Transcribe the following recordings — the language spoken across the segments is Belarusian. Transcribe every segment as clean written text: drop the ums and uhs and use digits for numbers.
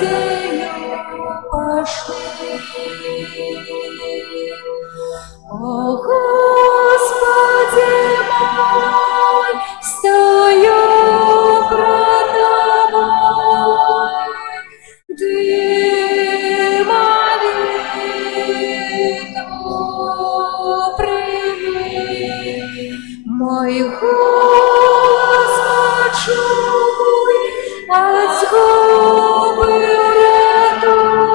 надею пошли. О, Господи мой, стою пред Тобой, Ты молитву прими, мой голос почуй, от згуби урятуй,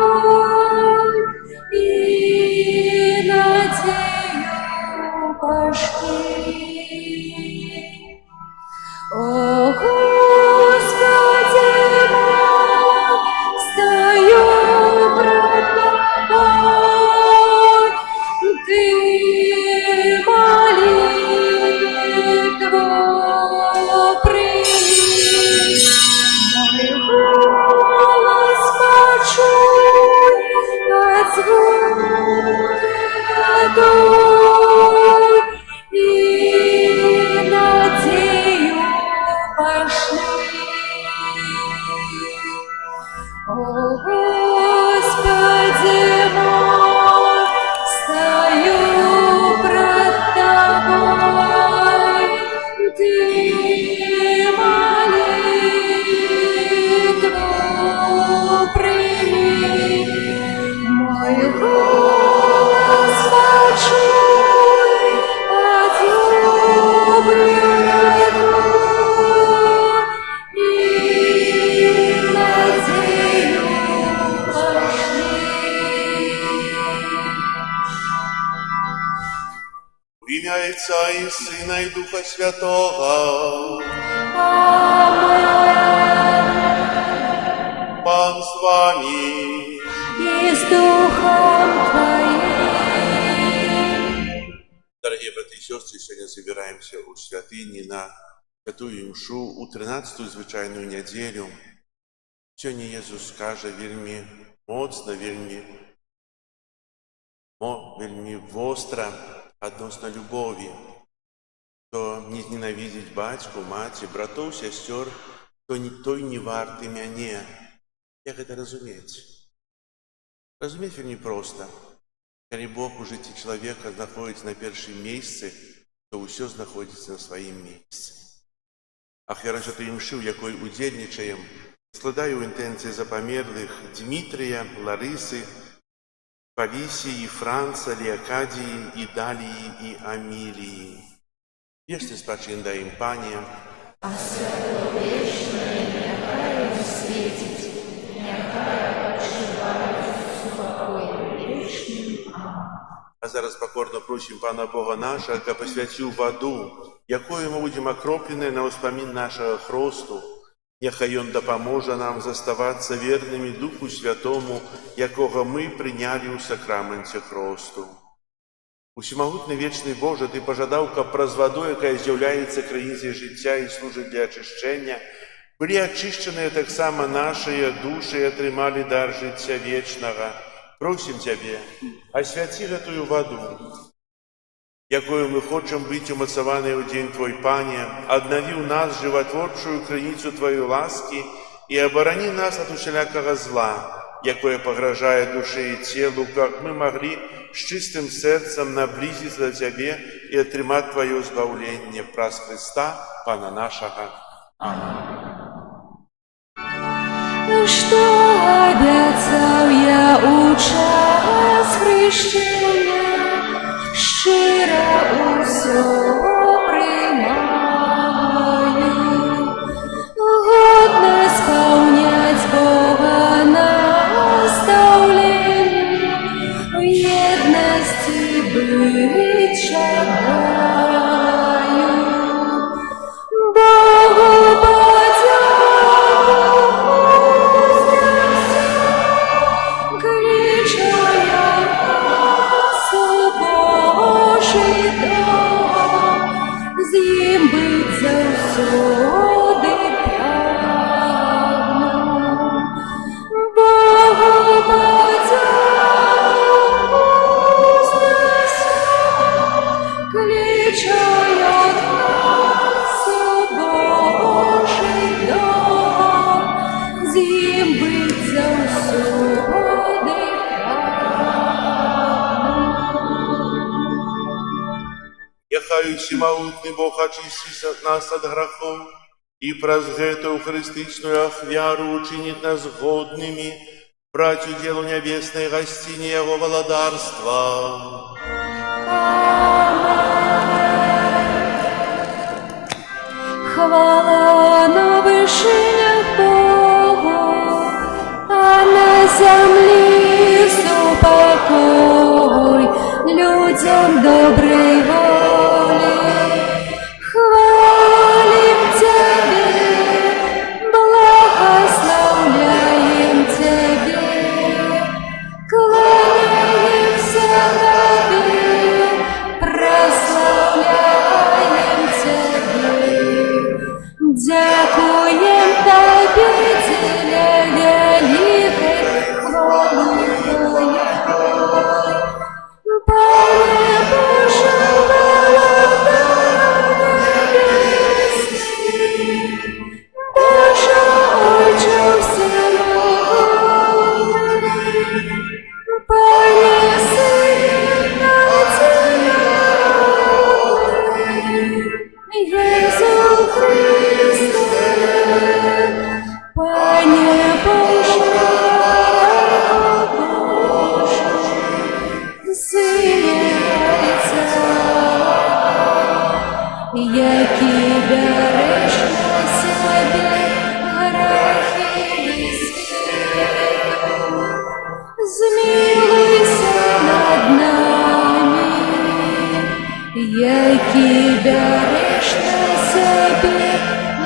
и надею пошли. О, Господи мой, стою пред Тобой, Ты молитву прими, мой голос почуй, от згуби урятуй, и надею пошли. О, Господи мой, стою пред Тобой, Ты молитву прими, мой голос почуй, от згуби урятуй, и надею пошли. В ім'я Отця і Сина і Духа Святого. Пан з вами. И с Духом Твоим. Дорогие братья и сестры, сегодня собираемся у святыни на святую мшу у 13-ю звичайную неделю. Сегодня Иисус скаже вельми моцно, вельми востро относно любови. То не ненавидеть батьку, мать, братов, сестер, той не варты мяне. Як это разуметь? Разуметь вельми просто. Коли Бог у житті чоловіка знаходиться на першому місці, то усе знаходиться на своїм місці. Ахвяра святої мши, в якої удільничаєм, складаю інтенції за померлих Дмитрія, Лариси, Палісії, Франца, Леокадії, Ідалії і Амілії. Єште спачин да їм, Пані, А свято вечное нехай им светить, нехай почивают в покое вечным. Аминь. а зараз покорно просим Пана Бога нашего, ка посвятил воду, якою мы будем окроплены на успомин нашего хросту. Нехай Он допоможе нам заставаться верными Духу Святому, якого мы приняли у сакраменте хросту. Усемогутний вічний Боже, Ти пожадав, каб праз воду, яка з'являється країнці життя і служить для очищення, були очищені так само наші душі і отримали дар життя вічного. Просим Тебе, освяти эту воду, якою мы хочем быть умацованы в день Твой, Пане, обнови у нас животворчую крыницу Твоей ласки и оборони нас от усялякого зла, якое погрожает душе и телу, как мы могли с чистым сердцем наблизиться до Тебе и отримать Твое избавление. Праз Христа, Пана нашего. Аминь. Что обещал я у час хрещения, щиро усё приймаю, годно исполнять Бога наставление, в едности быть шагаю. Богу подяку, кличу я усюди Яхай всемогутный Бог очистит от нас от грехов, и праз гэтую христичную ахвяру учинит нас годными братью делу небесной гостине Его володарства. Хвала на вышинях Богу, а на земле супокой людям доброй воли. Хвалим Тебе, благословляем Тебе, кланяемся Тебе, прославляем Тебе. Дякуем Тебе, Теле великой хвалы Твоей. Пане Боже, володарный, Боже, Отче всемогутный, Пане Сыне Отец, Иисус Христе, Пане Боже, Сыне Отця, який береш на себе грехи світу, змилуйся над нами, який береш на себе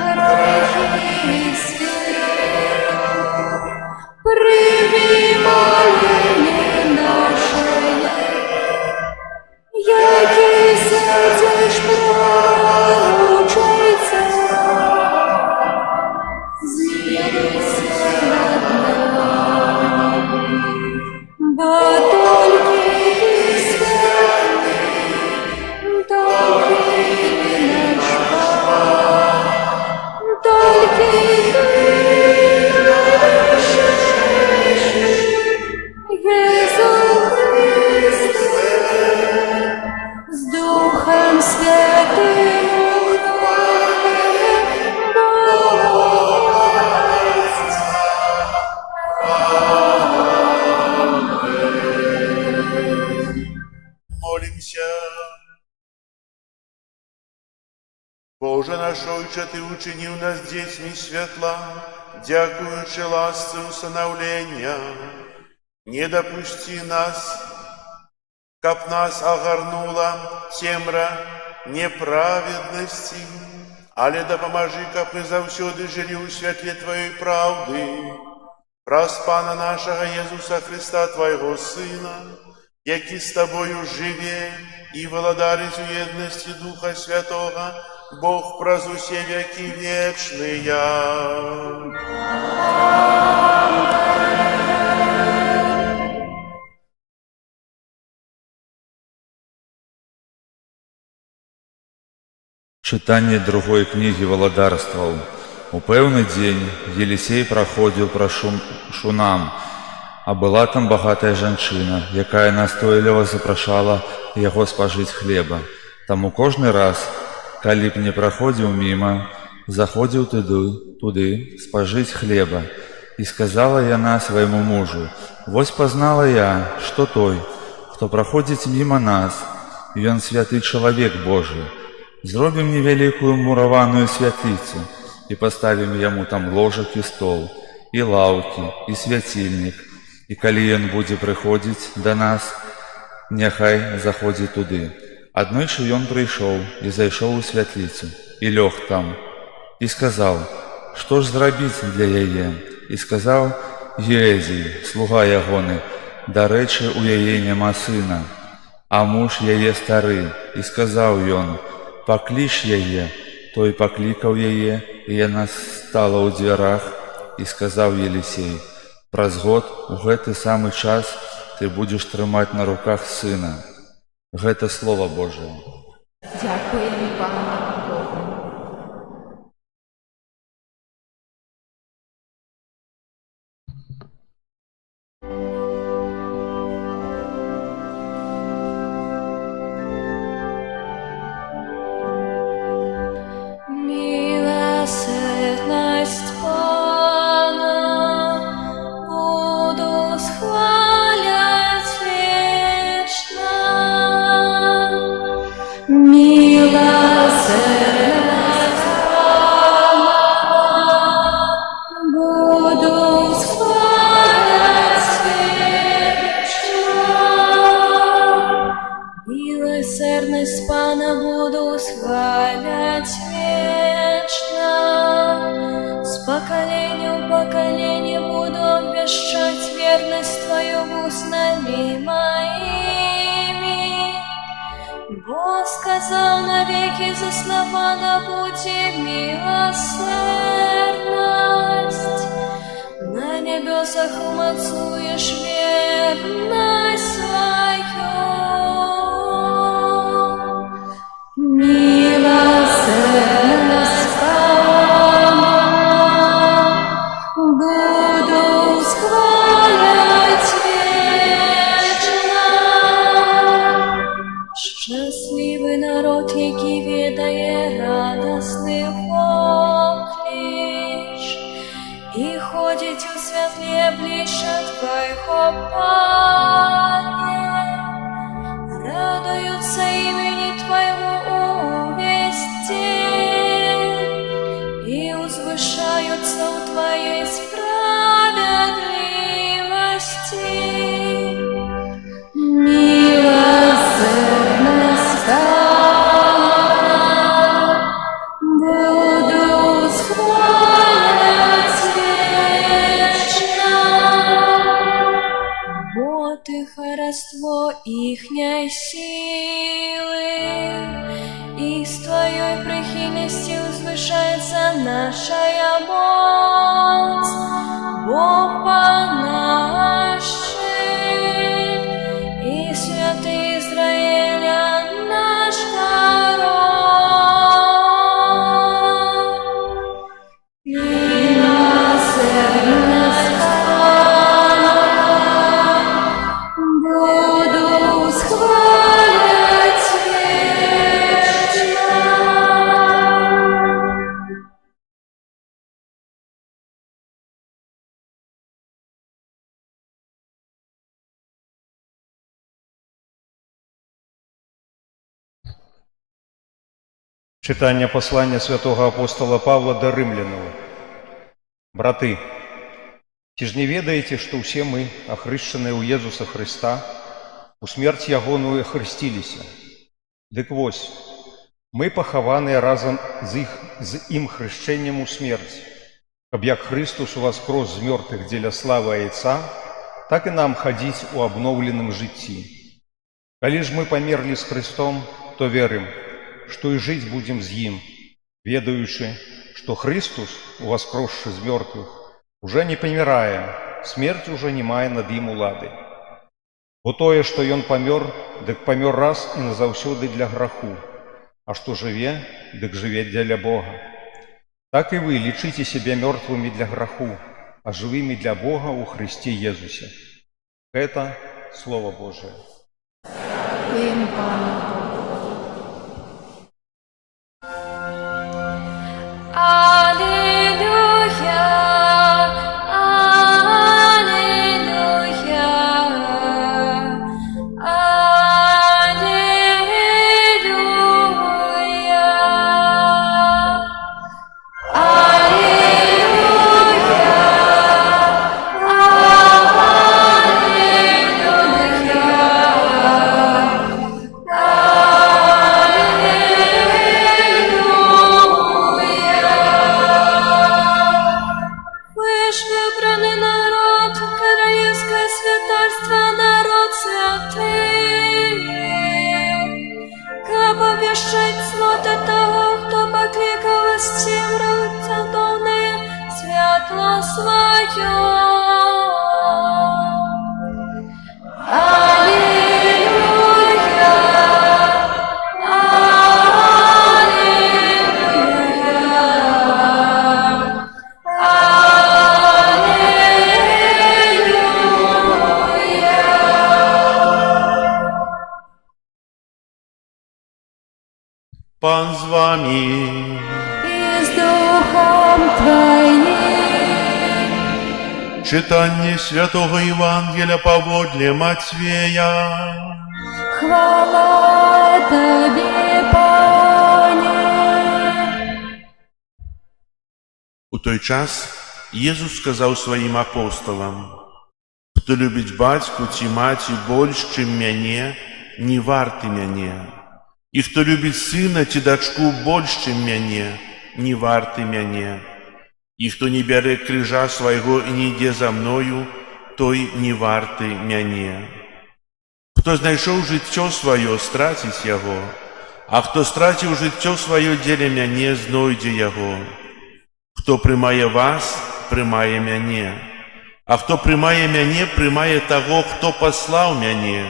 грехи світу, прийми моління наше, який сидиш пророчиця, змилуйся над нами, бо тільки ти святий, тільки ти наш Бог, тільки ти найвищий, Ісус Христе, з Духом Святим Молимся. Боже наш Отче, Ты учинил нас детьми светла, дякуючи ласце усыновления. Не допусти нас, каб нас огарнула темра неправедности, але допоможи, каб мы завсёды жили у святле Твоей правды. Праз Пана нашего Иисуса Христа, Твоего Сына, який с Тобою живе и владарит в едности Духа Святого, Бог праз усе веки вечные. Чытанне другой кнігі валадарстваў. У пэўны дзень Елісей праходзіў праз Шунам, а была там багатая жанчына, якая настойліва запрашала яго спажыць хлеба. Таму кожны раз, калі б не праходзіў міма, заходзіў туды спажыць хлеба. І сказала яна свайму мужу: «Вось пазнала я, што той, хто праходзіць міма нас, ён святы чалавек Божы. Зробім невялікую мураваную святліцу і паставім яму там ложак і стол, і лаўкі, і свяцільнік, і калі ён будзе прыходзіць да нас, няхай заходзіць туды». Аднойчы ён прыйшоў і зайшоў у святліцу, і лёг там, і сказаў: «Што ж зрабіць для яе?» І сказаў Геазій, слуга ягоны: «Дарэчы, у яе няма сына, а муж яе стары». І сказаў ён: «Пакліч яе». Той паклікаў яе, і яна стала ў дзвярах, і сказаў Елісей: «Праз год у гэты самы час ты будзеш трымаць на руках сына». Гэта Слова Божие. Дякуємо Пану Богу. устами моими. Бо сказал навеки заснована пути милосердность. На небесах умацуешь верность свою. Милосердность Пана буду схвалять вечно. Щасливий народ, який ведає радостний воклич, і ходить у світлі обличчя Твоего, Пане. Радуются имени Твоему увести и возвышаются у Твоей справедливости. Милосердность Пана буду схвалять вечно. Вот и хорство ихней силы, и с Твоей прихильности возвышается наша моц. Бог наш щит, и святый Израиля наш король. Милосердность Пана буду схвалять вечно. Читання послання святого апостола Павла до римлянам. Браты, ці ж не ведаеце, што ўсе мы, ахрышчаныя ў Езуса Христа, у смерць ягоную хрысціліся. Дык вось, мы пахаваныя разам з ім хрышчэннем у смерць, каб як Христус уваскрос з мёртвых дзеля славы Айца, так і нам хадзіць у абноўленым жыцці. Калі ж мы памерлі з Христом, то верым, што і жыць будзем з ім, ведаючы, што Христус, уваскросшы з мёртвых, уже не памірае, смерць уже не мае над ім улады. Бо тое, што ён памёр, дык памёр раз і назаўсёды для граху, а што жыве, дык жыве дзеля Бога. Так і вы лічыце сябе мёртвымі для граху, а жывымі для Бога ў Христе Езусе. Гэта Слово Божие. Дякуємо Пану Богу. Алілюя, алілюя, Пан з вами. І з Духом Твоїм. Читання Святого Євангелія паводле Матвея. Хвала Тобі, Пане. У той час Єсус сказав своїм апостолам: «Хто любить батьку ці маті больш, чим мяне, не варты мяне. І хто любить сина ці дачку больш, чим мяне, не варты мяне. І хто не бярэ крыжа свайго і не ідзе за мною, той не варты мяне. Хто знайшоў жыццё сваё, страціць яго, а хто страціў жыццё сваё дзеля мяне, знойдзе яго. Хто прымае вас, прымае мяне, а хто прымае мяне, прымае таго, хто паслаў мяне.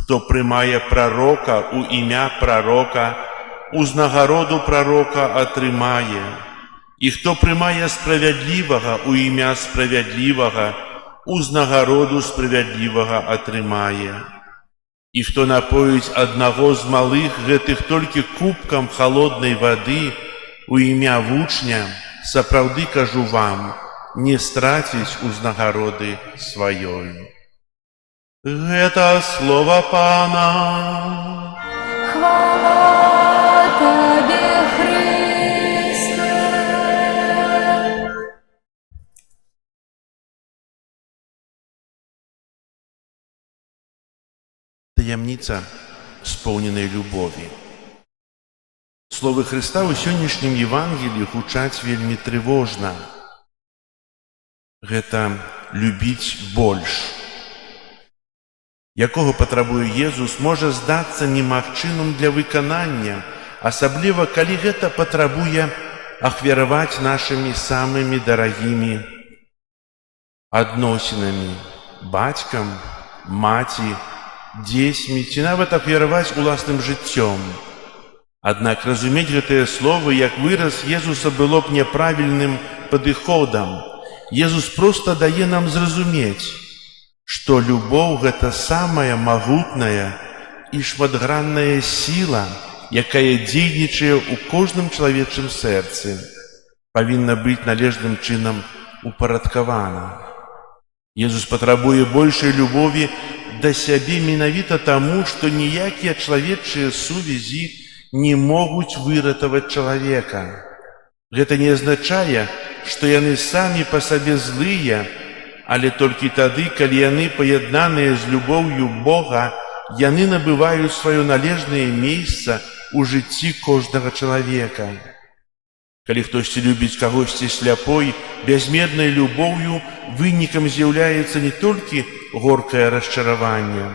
Хто прымае прарока у імя прарока, узнагароду прарока атрымае. І хто прымае справядлівага у імя справядлівага, узнагароду справядлівага атрымае. І хто напоіць аднаго з малых гэтых толькі кубкам халоднай вады у імя вучня, сапраўды кажу вам, не страціць узнагароды сваёй. Гэта слова Пана. Хвала Тебе, Христе. Таямніца споўненай любові. Словы Хрыста ў сённяшнім Евангеліі гучаць вельмі трывожна. Гэта любіць больш. Якога патрабуе Езус, можа здацца немагчымым для выканання, асабліва калі гэта патрабуе ахвяраваць нашымі самымі дарагімі адносінамі, бацькам, маці, дзецьмі, ці нават ахвяраваць уласным жыццём. Аднак разумець гэтыя словы як выраз Езуса было б няправільным падыходам. Езус проста дае нам зразумець, што любоў – гэта самая магутная і шматгранная сіла, якая дзейнічае ў кожным чалавечым сэрцы, павінна быць належным чынам упарадкавана. Езус патрабуе большай любові да сябе менавіта таму, што ніякія чалавечыя сувязі не могуць выратаваць чалавека. Гэта не азначае, што яны самі па сабе злыя, але толькі тады, калі яны паяднаныя з любоўю Бога, яны набываюць сваё належнае месца ў жыцці кожнага чалавека. Калі хтосьці любіць кагосьці сляпой, бязмернай любоўю, вынікам з'яўляецца не толькі горкае расчараванне.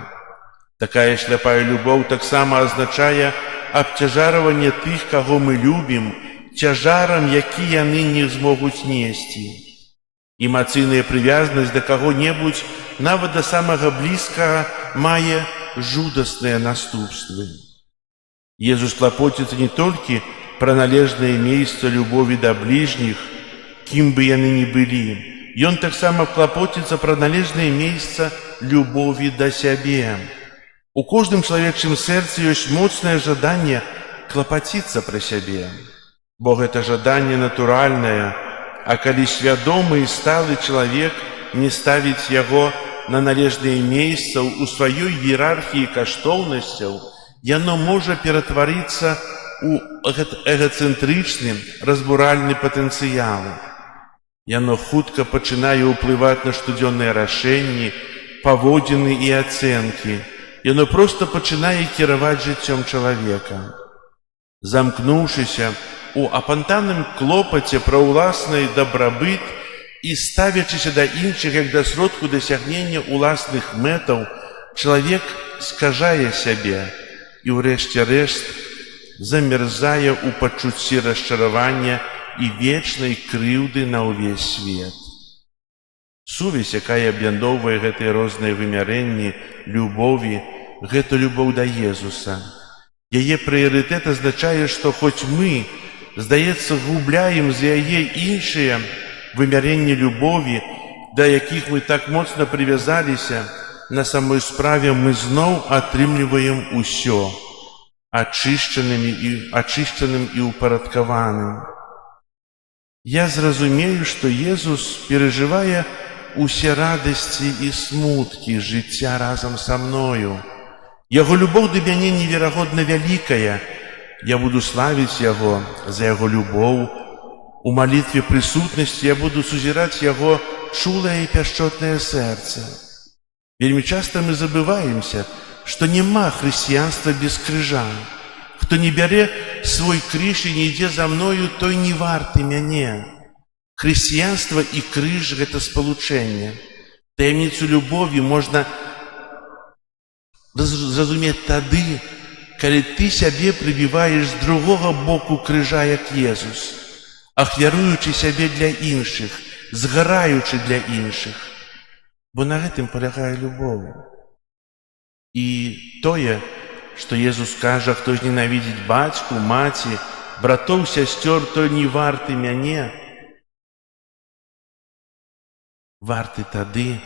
Такая сляпая любоў таксама азначае абцяжарванне тых, каго мы любім, цяжарам, які яны не змогуць несці. Эмацыйная прывязнасць да каго-небудзь, нават да самага блізкага, мае жудасныя наступствы. Езус клапоціцца не толькі пра належнае месца любові да бліжніх, кім бы яны ні былі. Ён таксама клапоціцца пра належнае месца любові да сябе. У кожным чалавечым сэрцы ёсць моцнае жаданне клапаціцца пра сябе, бо гэта жаданне натуральнае, а калі свядомы і сталы чалавек не ставіць яго на належнае месца ў сваёй іерархіі каштоўнасцяў, яно можа ператварыцца ў эгацэнтрычны, разбуральны патэнцыял. Яно хутка пачынае ўплываць на штодзённыя рашэнні, паводзіны і ацэнкі. Яно проста пачынае кіраваць жыццём чалавека. Замкнуўшыся у апантаным клопаце пра ўласны дабрабыт і ставячыся да іншых як да сродку дасягнення ўласных мэтаў, чалавек скажае сябе і ўрэшце рэшт замерзае ў пачуцці расчаравання і вечнай крыўды на ўвесь свет. Сувязь, якая аб'ядноўвае гэтыя розныя вымярэнні любові, гэта любоў да Езуса. Яе прыярытэт азначае, што хоць мы, здаецца, губляем з яе іншыя вымярэнні любові, да якіх мы так моцна прывязаліся, на самой справе мы зноў атрымліваем усё, ачышчаным і упарадкаваным. Я зразумею, што Езус перажывае усе радасці і смуткі жыцця разам са мною. Яго любоў да мяне неверагодна вялікая. Я буду славіць яго за яго любоў. У малітве прысутнасці я буду сузіраць яго чулае і пяшчотнае сэрца. Вельмі часта мы забываемся, што няма хрысціянства без крыжа. Хто не бярэ свой крыж і не ідзе за мною, той не варты мяне. Хрысціянства і крыж – гэта спалучэнне. Таямніцу любові можна зразумець тады, калі ты сябе прыбіваеш з другога боку крыжа, як Езус, ахвяруючы сябе для іншых, згараючы для іншых. Бо на гэтым палягае любоў. І тое, што Езус кажа, хто зненавідзіць бацьку, маці, братоў, сясцёр, той не варты мяне. Варты тады,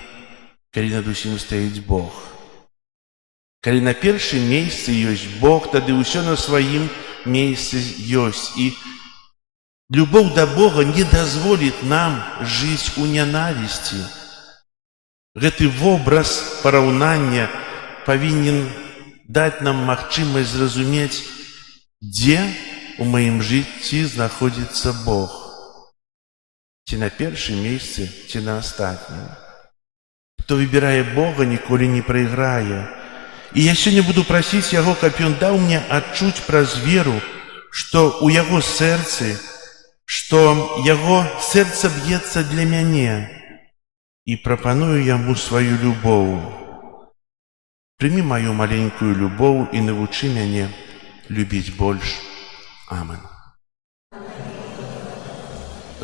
калі над усім стаіць Бог. Калі на першым месцы ёсць Бог, тады ўсё на сваім месцы ёсць. І любоў да Бога не дазволіць нам жыць у нянавісці. Гэты вобраз параўнання павінен даць нам магчымасць зразумець, дзе у маім жыцці знаходзіцца Бог. Ці на першым месцы, ці на астатнім. Хто выбірае Бога, ніколі не прайграе. І я сёння буду прасіць Яго, каб Ён даў мне адчуць праз веру, што ў Яго сэрцы, што Яго сэрца б'ецца для мяне. І прапаную Яму сваю любоў. Прымі маю маленькую любоў і навучы мяне любіць больш. Амен.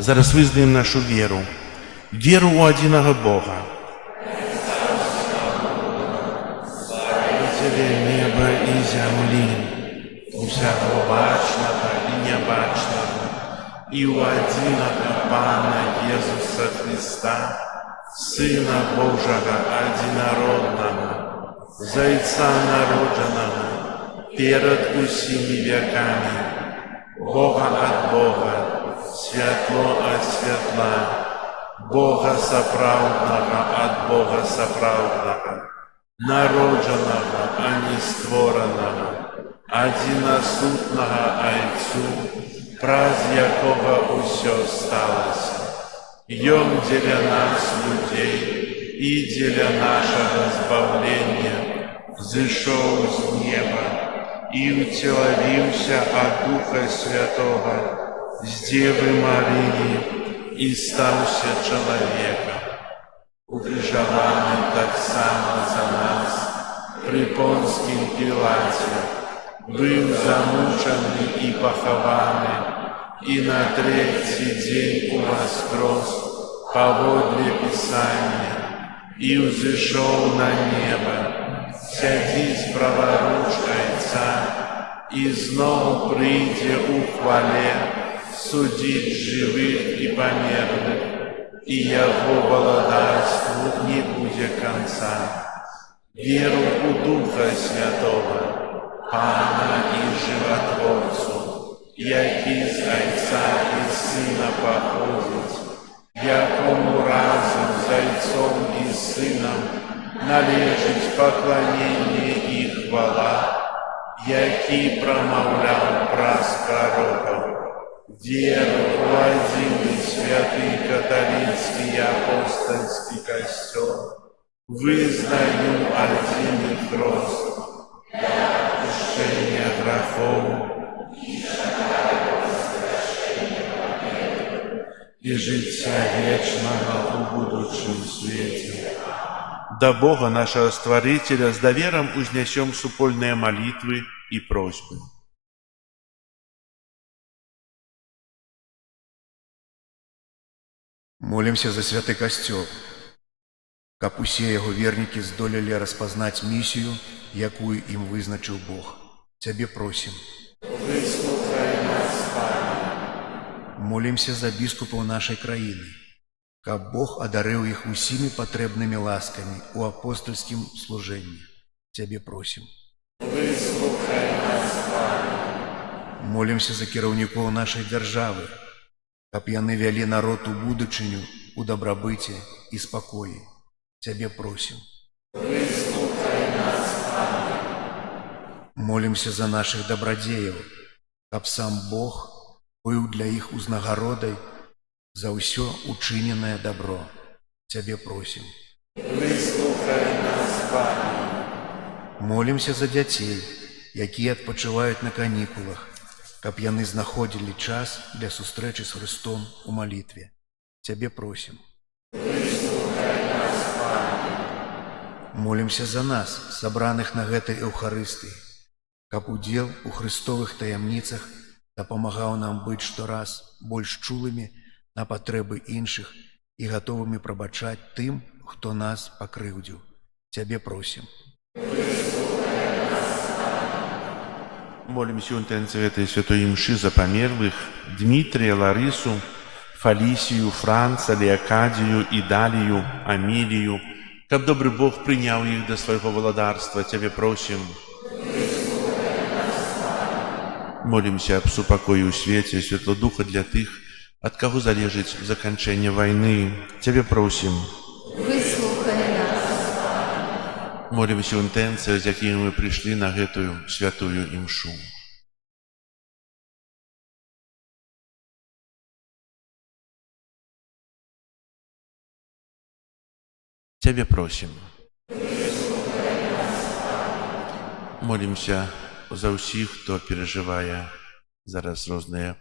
Зараз вызнаем нашу веру. Веру ў адзінага Бога. Стварыцеля неба і зямлі, усяго бачнага і нябачнага, і ў адзінага Пана Езуса Христа, Сына Божага адзінароднага, Зайца народжанага, перад усімі вякамі, Бога ад Бога, святло ад святла, Бога сапраўднага ад Бога сапраўднага, народжанага, а не створанага, адзінасутнага Айцу, праз якога ўсё сталася. Ён дзеля нас, людзей, і дзеля нашага збаўлення зышоў з неба і ўцелавіўся ад Духа Святога з Дзевы Марыі і стаўся чалавекам. Укрыжаваны таксама за нас пры Понскім Пілаце, быў замучаны і пахаваны, і на трэці дзень уваскрос паводле Пісання, і ўзышоў на неба, сядзіць праворуч Айца, і зноў прыйдзе ў хвале судзіць жывых і памерлых, і Яго валадарству не будзе канца. Веру ў Духа Святога, Пана і Жыватворцу, які з Айца і Сына паходзіць, якому разам з Айцом і Сынам належыць пакланенне і хвала, які прамаўляў праз прарокаў. Веру ў адзіны святы каталіцкі і апостальскі касцёл, вызнаю адзіны хрост для адпушчэння грахоў і жыцця вечнага ў будучым свеце. Да Бога нашага Стварыцеля з даверам узнясём супольныя малітвы і просьбы. Молимся за святы касцёл, каб усе яго вернікі здолелі распазнаць місію, якую ім вызначыў Бог. Цябе просім. Выслухай нас, Пане. Молимся за біскупаў нашай краіны, каб Бог адарыў іх усімі патрэбнымі ласкамі у апостольскім служэнні. Цябе просім. Выслухай нас, Пане. Молимся за кіраўнікоў нашай дзяржавы, каб яны вялі народ у будучыню, у дабрабыце і спакоі. Цябе просім. Выслухай нас, Пане. Молимся за нашых дабрадзеяў, каб сам Бог быў для іх узнагародай за ўсё учыненае дабро. Цябе просім. Выслухай нас, Пане. Молимся за дзяцей, якія адпачываюць на канікулах, каб яны знаходзілі час для сустрэчы з Христом у малітве. Цябе просім. Выслухай нас, Пане. Молімся за нас, сабраных на гэтай Эўхарыстыі, каб удзел у хрыстовых таямніцах дапамагаў нам быць штораз больш чулымі на патрэбы іншых і гатовымі прабачаць тым, хто нас пакрыўдзіў. Цябе просім. Молимся у интенции этой святой мши за померлых Дмитрия, Ларису, Фалисию, Франца, Леокадию, Идалию, Амилию, как добрый Бог принял их до своего владарства. Тебе просим. Молимся об супокою у свете, светло духа для тых, от кого залежит заканчение войны. Тебе просим. Выслухай нас. Молимся у интенции, с якими мы пришли на эту святую имшу. Тебе просим. Молимся за усіх, хто переживає зараз різні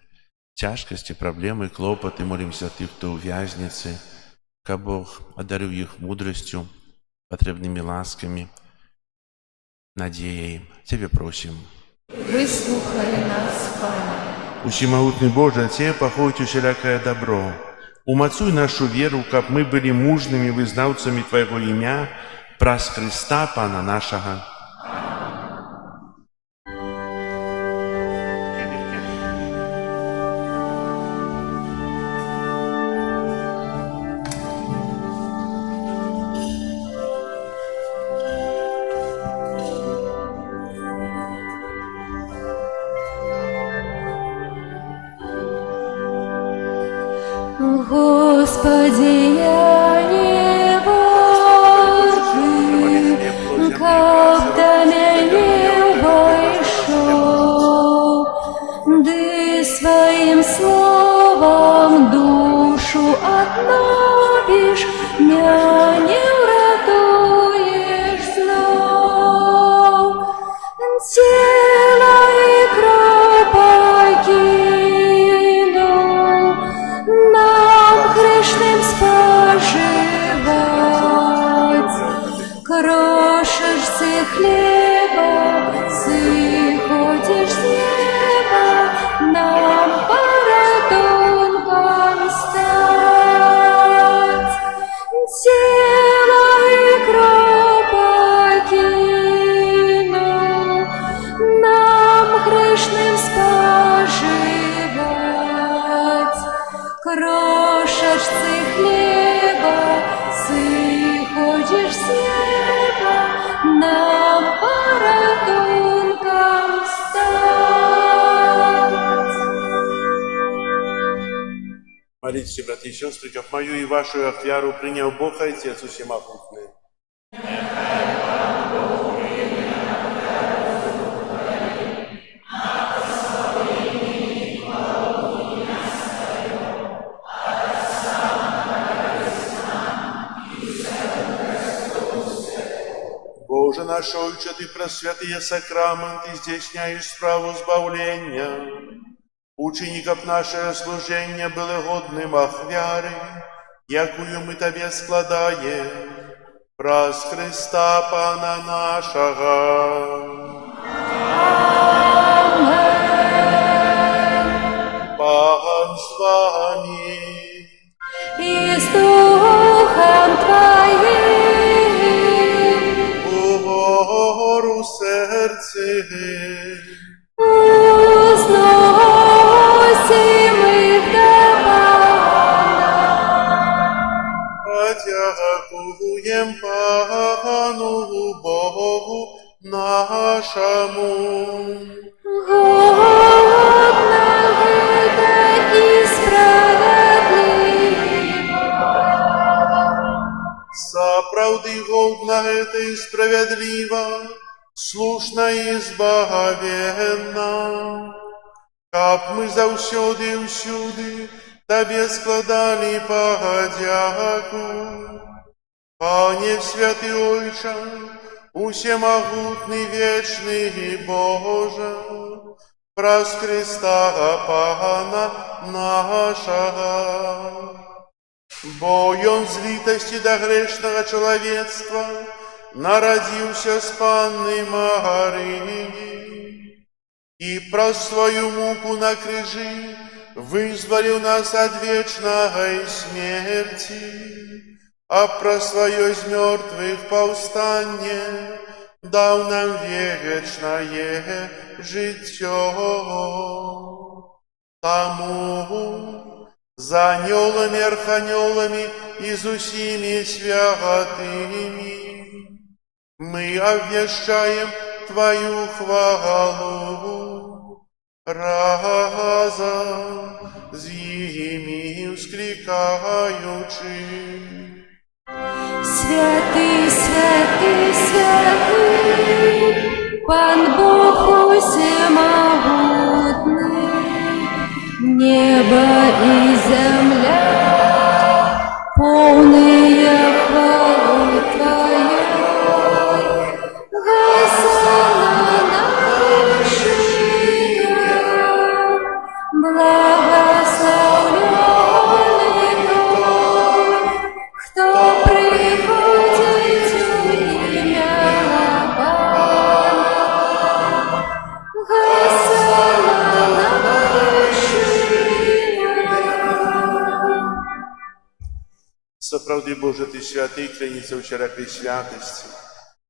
тяжкості, проблеми, клопоти. Молимся за тих, хто у в'язниці. Ка Бог одарив їх мудростю, потрібними ласками, надією. Тебе просим. Выслухай нас, Пане. Усемогутный Боже, Тебе походит усялякое добро. Умацуй нашу веру, каб мы были мужными вызнавцами Твоего имя, праз Христа Пана нашего. Господи, я не вожу, как до меня войшов, Ты своим словом душу обновишь, меня не уратуешь знов. Тело и кровь покинул, нам грешным споживать. Крошишься хлеба, сыходишь с неба, нам поратунком стать. Тело и кровь покинул, нам грешным споживать. Крошишься хлеба, сыходишь с неба, нам поратунком стать. Молитесь, братья и сестры, как мою и вашу ахвяру принял Бог Отец Всемогутный. Боже наш Отче, Ты просвятые сакраменты здійсняєш справу збавлення. Учеников наше служение было годным ахвяры, якую мы Тебе складаем, праз Христа Пана нашего. Пан с вами. И с Духом Твоим Угору серце. узносим их до Подякуем Пану Богу нашему. Годно это и справедливо. Сапраўды годна это и справедливо, слушно и збавенно. Каб мы заўсёды і ўсюды Табе складали падзяку. Пане святы Ойча, усемагутны вечны Божа, праз Христа Пана нашага. Бо Ён з літасці да грэшнага чалавецтва народился с Панной Марии, и про свою муку на крижи вызволил нас от вечной смерти, а про свое из мертвых повстание дал нам вечное житье. Тому за анёлами, арханёлами и с усими святыми мы обвещаем Твою хвалу, разом с ими вскликаючи. Святый, святый, святый, Пан Бог всемогутный, небо и земля, полные хвалы Твоей. Госанна на вершинах, благословенный тот, кто приходит в имя Пана. Госанна на вершинах. Сапраўды, Боже, Ты святый, кляніцца ў шырокай святасці.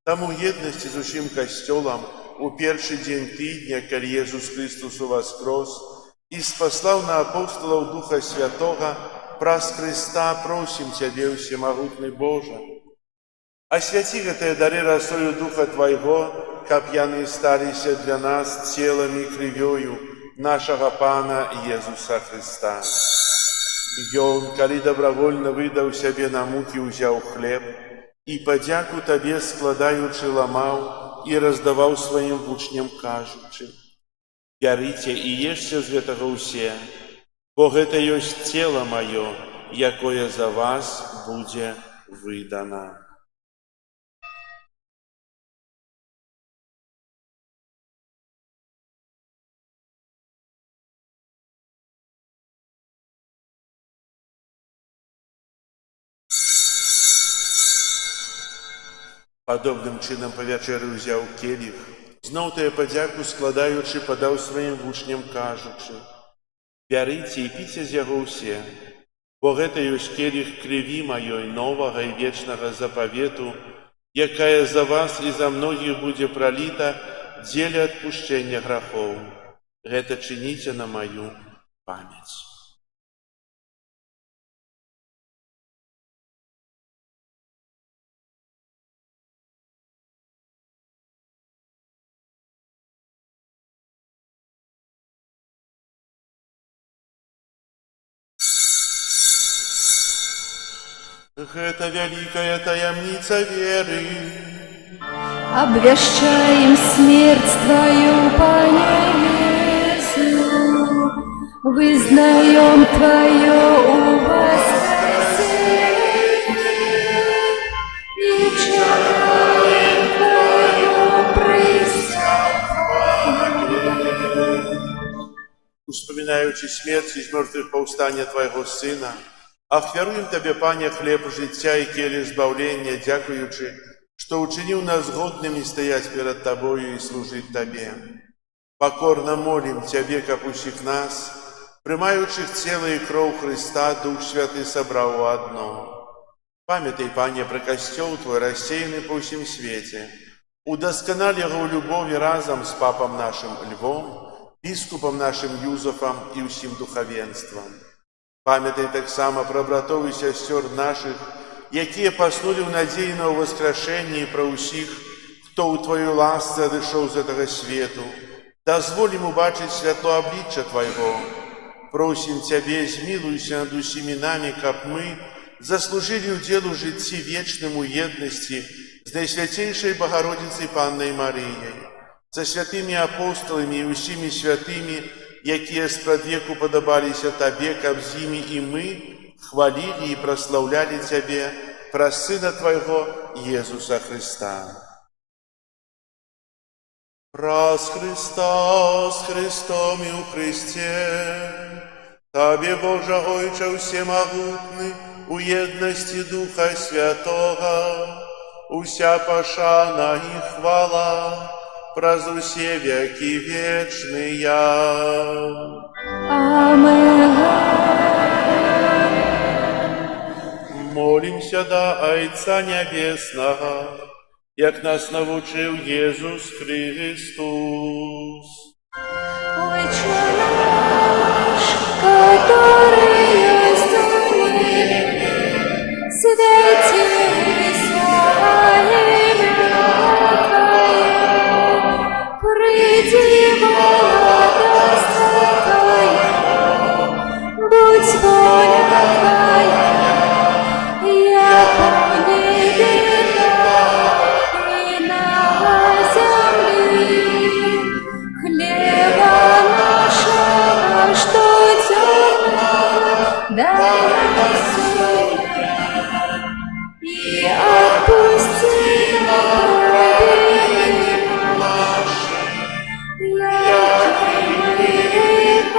Таму єднасці з усім касцёлам у першы дзень тыдня, калі Jesús Христос уваскрос і спаслаў на апостолаў Духа Святога, праз Христа просім Цябе, усемагутны Божа. Асвяці гэтыя дары расою Духа Твайго, каб яны сталіся для нас целам і крывёю нашага Пана Jesúsa Христа. Ён, калі добравольна выдаў сябе на мукі, узяў хлеб, і падзяку Табе складаючы ламаў і раздаваў сваім вучням, кажучы: «Бярыце і ешце з гэтага ўсе, бо гэта ёсць цела маё, якое за вас будзе выдана». Падобным чынам па вячэры ўзяў келіх, зноў тая падзяку складаючы, падаў сваім вучням, кажучы: «Бярыце і піце з яго ўсе, бо гэта ёсць келіх крыві маёй новага і вечнага запавету, якая за вас і за многіх будзе праліта дзеля адпушчэння грахоў. Гэта чыніце на маю памяць». Гэта вялікая таямніца веры. Обвещаем смерть Твою, Пане Иисус, вызнаем Твое воскресение и чараем Твою присягу. Успоминаючи смерть из мертвых повстания Твоего Сына, ахвяруем Табе, Пане, хлеб життя и келих збавлення, дякуючи, что учинил нас годными стоять перед Тобою и служить Тебе. Покорно молим Тебе, как усіх нас, приймаючих тело и кров Христа, Дух Святый собрал в одно. Памятай, Пане, про костел Твой, рассеянный по всем свете. Удосконали его в любови разом с папом нашим Львом, біскупом нашим Юзефом и усім духовенством. Памятай так само про братов и сестер наших, якія паснули в надеї на воскрешение, и про усіх, хто у Твоей ласце одышоў з этого свету. Дозволь им убачить свято обличчя Твоего. Просим Тебе, змилуйся над усіми нами, каб мы заслужили уделу житті вечному єдності з Найсвятейшей Богородицей Панной Марией, со святыми апостолами и усіми святыми, якія спрадвеку падабаліся Табе, каб з імі і мы хвалили и прославляли Тебе праз Сына Твоего Иисуса Христа. Праз Христа, с Христом и у Христе, Табе, Боже Ойче всемогутный, у едности Духа Святого, уся пошана и хвала, праз усе веки вечные. Амен. Молимся до Отца Небесного, як нас навучив Єсус Христос. Отче наш, который есть в небе, святится имя Твое, приди владыцтво Твое, будь воля Твоя, яко в небе, так и на земле. Хлеба нашего, что темного, дай нам сегодня, и отпусти нам провины наши, яко мы их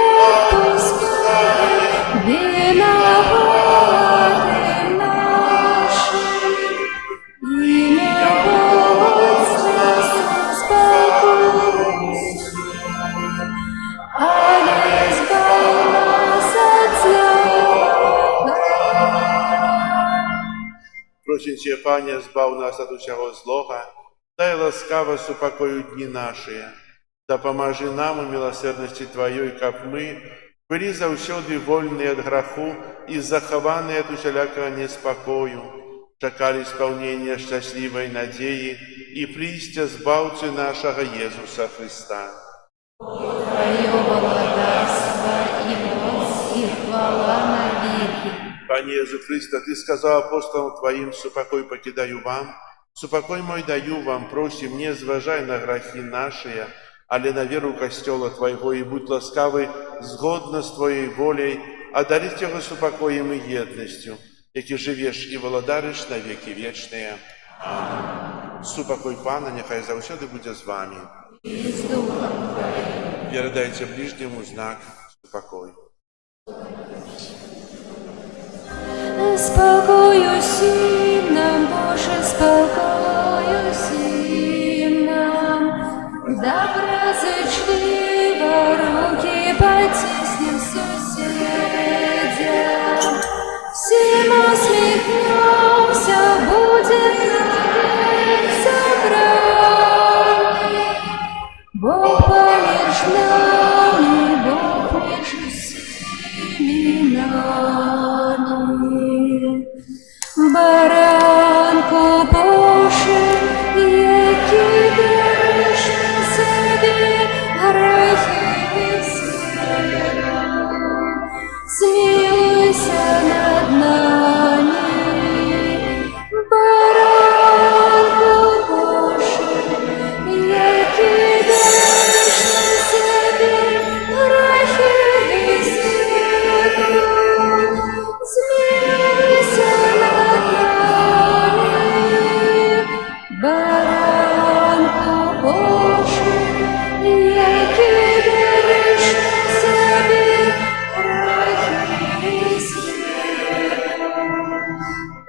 отпускаем виноватым нашим. И не будь нас успокойся, але избавь нас от зла. Просим Cię, Panie, zbaw nas od усього злога, дай ласкаво супокою дни наши, да поможи нам у милосердности Твоей, как мы, были завсёды вольны от греху и захованы от усялякого неспокою, чекали исполнения счастливой надеи и пристя Збавцы нашего Иисуса Христа. Твое благодарство и моц, и хвала навеки. Пане Иисус Христе, Ты сказал апостолам Твоим: «Супокой покидаю вам, супокой мой даю вам, просим, не зважай на грехи наши, але на веру Костела Твоего, и будь ласкавый, згодно с Твоей волей, одарить Его супокоем и едностью, яки живешь и володариш на веки вечные. Аминь. Супокой Пана, нехай завсёды буде з вами. И с духом Твоим. Передайте ближнему знак супокой. Спокою сим нам, Боже, спокою сим нам, доброзычливо руки потиснем соседям, всем усмехнемся, будет навек собрание. Бог помеж нами, Бог между всеми нами. Баранку Божий, які береш на себе грехи світу, змилуйся над нами. Баранку Божий, які береш на себе грехи світу, змилуйся над нами. Баранку Божий, який береш на себе грехи світу,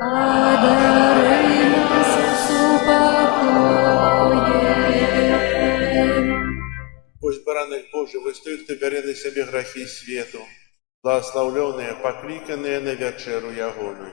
одари нас супокоєм. Пусть баранок Божий выстует, кто берет на себе грехи свету, благословленные, покликанные на вечеру ягоную.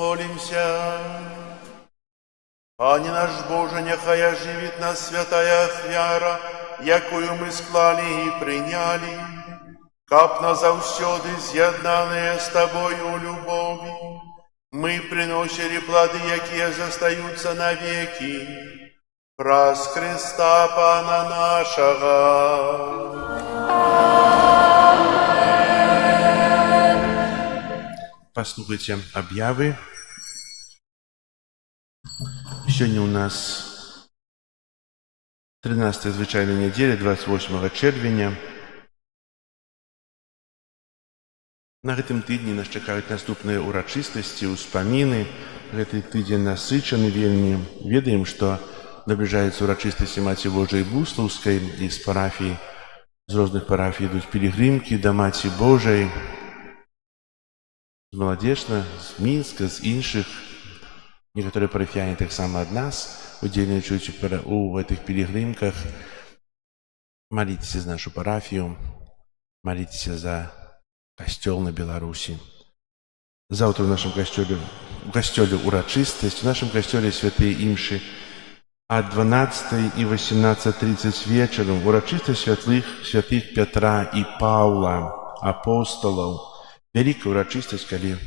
Молимся. Пане наш Боже, нехай оживит нас святая ахвяра, якую мы склали и приняли, каб назаўсёды з'яднаныя з Тобою у любові, мы приносили плоды, якія застаюцца навеки, праз Христа Пана нашага. Послухайте объявы. Сегодня у нас 13-я звычайная неделя, 28 чэрвеня. На гэтым тыдні нас чакаюць наступныя урачыстасці, успаміны. Гэты тыдзень насычаны вельмі. Ведаем, што набліжаюцца урачыстасці Маці Божай Буслаўскай, і з парафій, з розных парафій ідуць пілігрымкі да Маці Божай. З Маладзечна, з Мінска, з іншых. Некаторыя парафіяне таксама ад нас удзельнічаюць у гэтых пілігрымках. Маліцеся за нашу парафію, маліцеся за касцёл на Беларусі. Заўтра ў нашым касцёле урачыстасць, у нашым касцёле святыя імшы ад 12 і 18:30 вечарам, урачыстасць святых Пятра і Паўла, апостолаў. Вялікая урачыстасць, калі,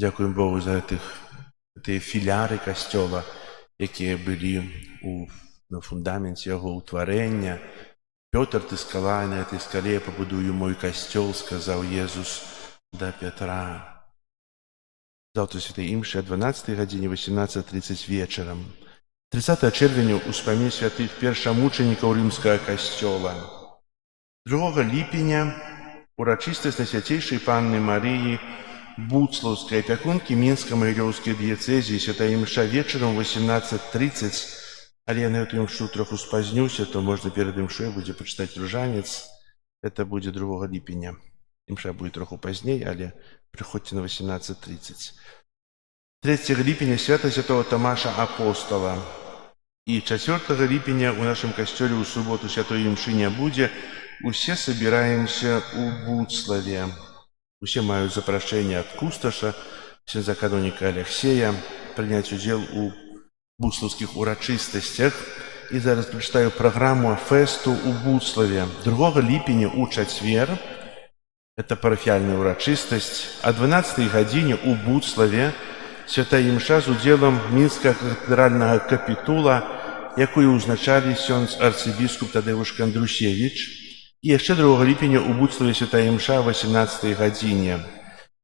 дзякуем Богу за гэтыя філяры касцёла, якія былі на фундаменце яго ўтварэння. Пётр, ты скала, на этой скале я пабудую мой касцёл, сказаў Езус да Пятра. Заўтра святай імшы ад 12 гадзіне, 18:30 вечарам. 30 чэрвеня ўспамін святых першамучанікаў рымскага касцёла. 2 ліпеня урачыстасць Найсвяцейшай Панны Марыі Буцлаўскай, апякункі Мінска-Магілёўскай дыяцэзіі, святая імша вечарам 18:30. Але я на эту імшу троху спазнюся, то можна перад імшой будзе пачытаць ружанец. Это будзе 2 ліпеня. Імша будзе троху пазней, але прыходзьце на 18:30. 3 ліпеня свята святого Тамаша Апостола. І 4 ліпеня у нашым касцёле ў суботу святой імшы не будзе. Усе собираемся у Буцлаве. Усе маюць запрашэнне ад кусташа, ксяндза-каноніка Алексея, прыняць удзел у буцлаўскіх урачыстасцях. І зараз прачытаю праграму фэсту ў Буцлаве. 2 ліпеня ў чацвер, это парафіяльная урачыстасць, а 12 гадзіне ў Буцлаве святая імша з удзелам Мінскага кафедральнага капітула, якую ўзначалі сёнз арцыбіскуп Тадэвуш Кандрусевіч. І яшчэ 2 ліпеня ў Буцлаве святая імша 18 гадзіне.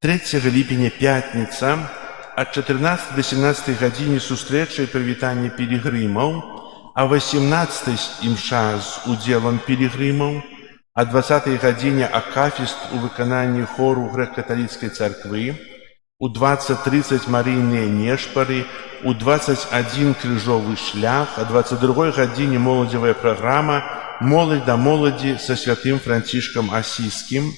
3 ліпеня пятніца, ад 14 до 17 гадзіне сустрэча і прывітанне пілігрымаў, а 18 імша з удзелам пілігрымаў, а 20 гадзіне акафіст у выкананні хору грэка-каталіцкай царквы, у 20:30 марыйныя нешпары, у 21 крыжовы шлях, а 22 гадзіне моладзевая праграма «Моладзь да моладзі» са святым Францішкам Асійскім,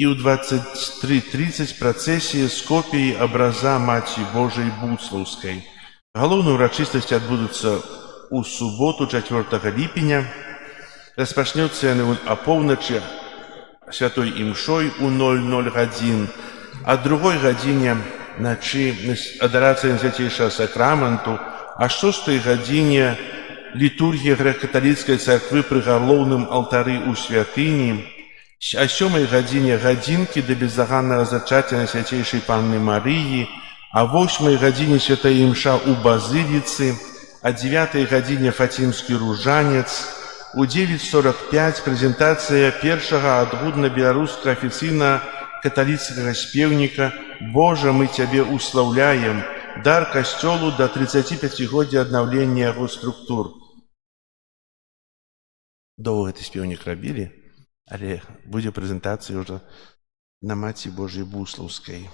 і ў 23:30 працэсія з копіяй абраза Маці Божай Буцлаўскай. Галоўныя ўрачыстасці адбудуцца ў суботу 4 ліпеня. Распачнецца яны апоўначы святой імшой у 00 гадзін, а 2 гадзіне начы адарацыя Найсвяцейшага сакраменту, а 6 гадзіне літургія грэка-каталіцкай царквы пры галоўным алтары ў святыні, а 7 гадзіне гадзінкі да бездаганнага зачацця Найсвяцейшай Панны Марыі, а 8 гадзіне святая імша ў базыліцы, а 9 гадзіне фацімскі ружанец, у 9:45 прэзентацыя першага адгудна-беларускага афіцыйна-каталіцкага спеўніка «Божа, мы Цябе услаўляем», дар касцёлу да 35-годдзя аднаўлення яго структур. Доўга гэты спеўнік рабілі, але будзе прэзентацыя ўжо на Маці Божай Буслаўскай.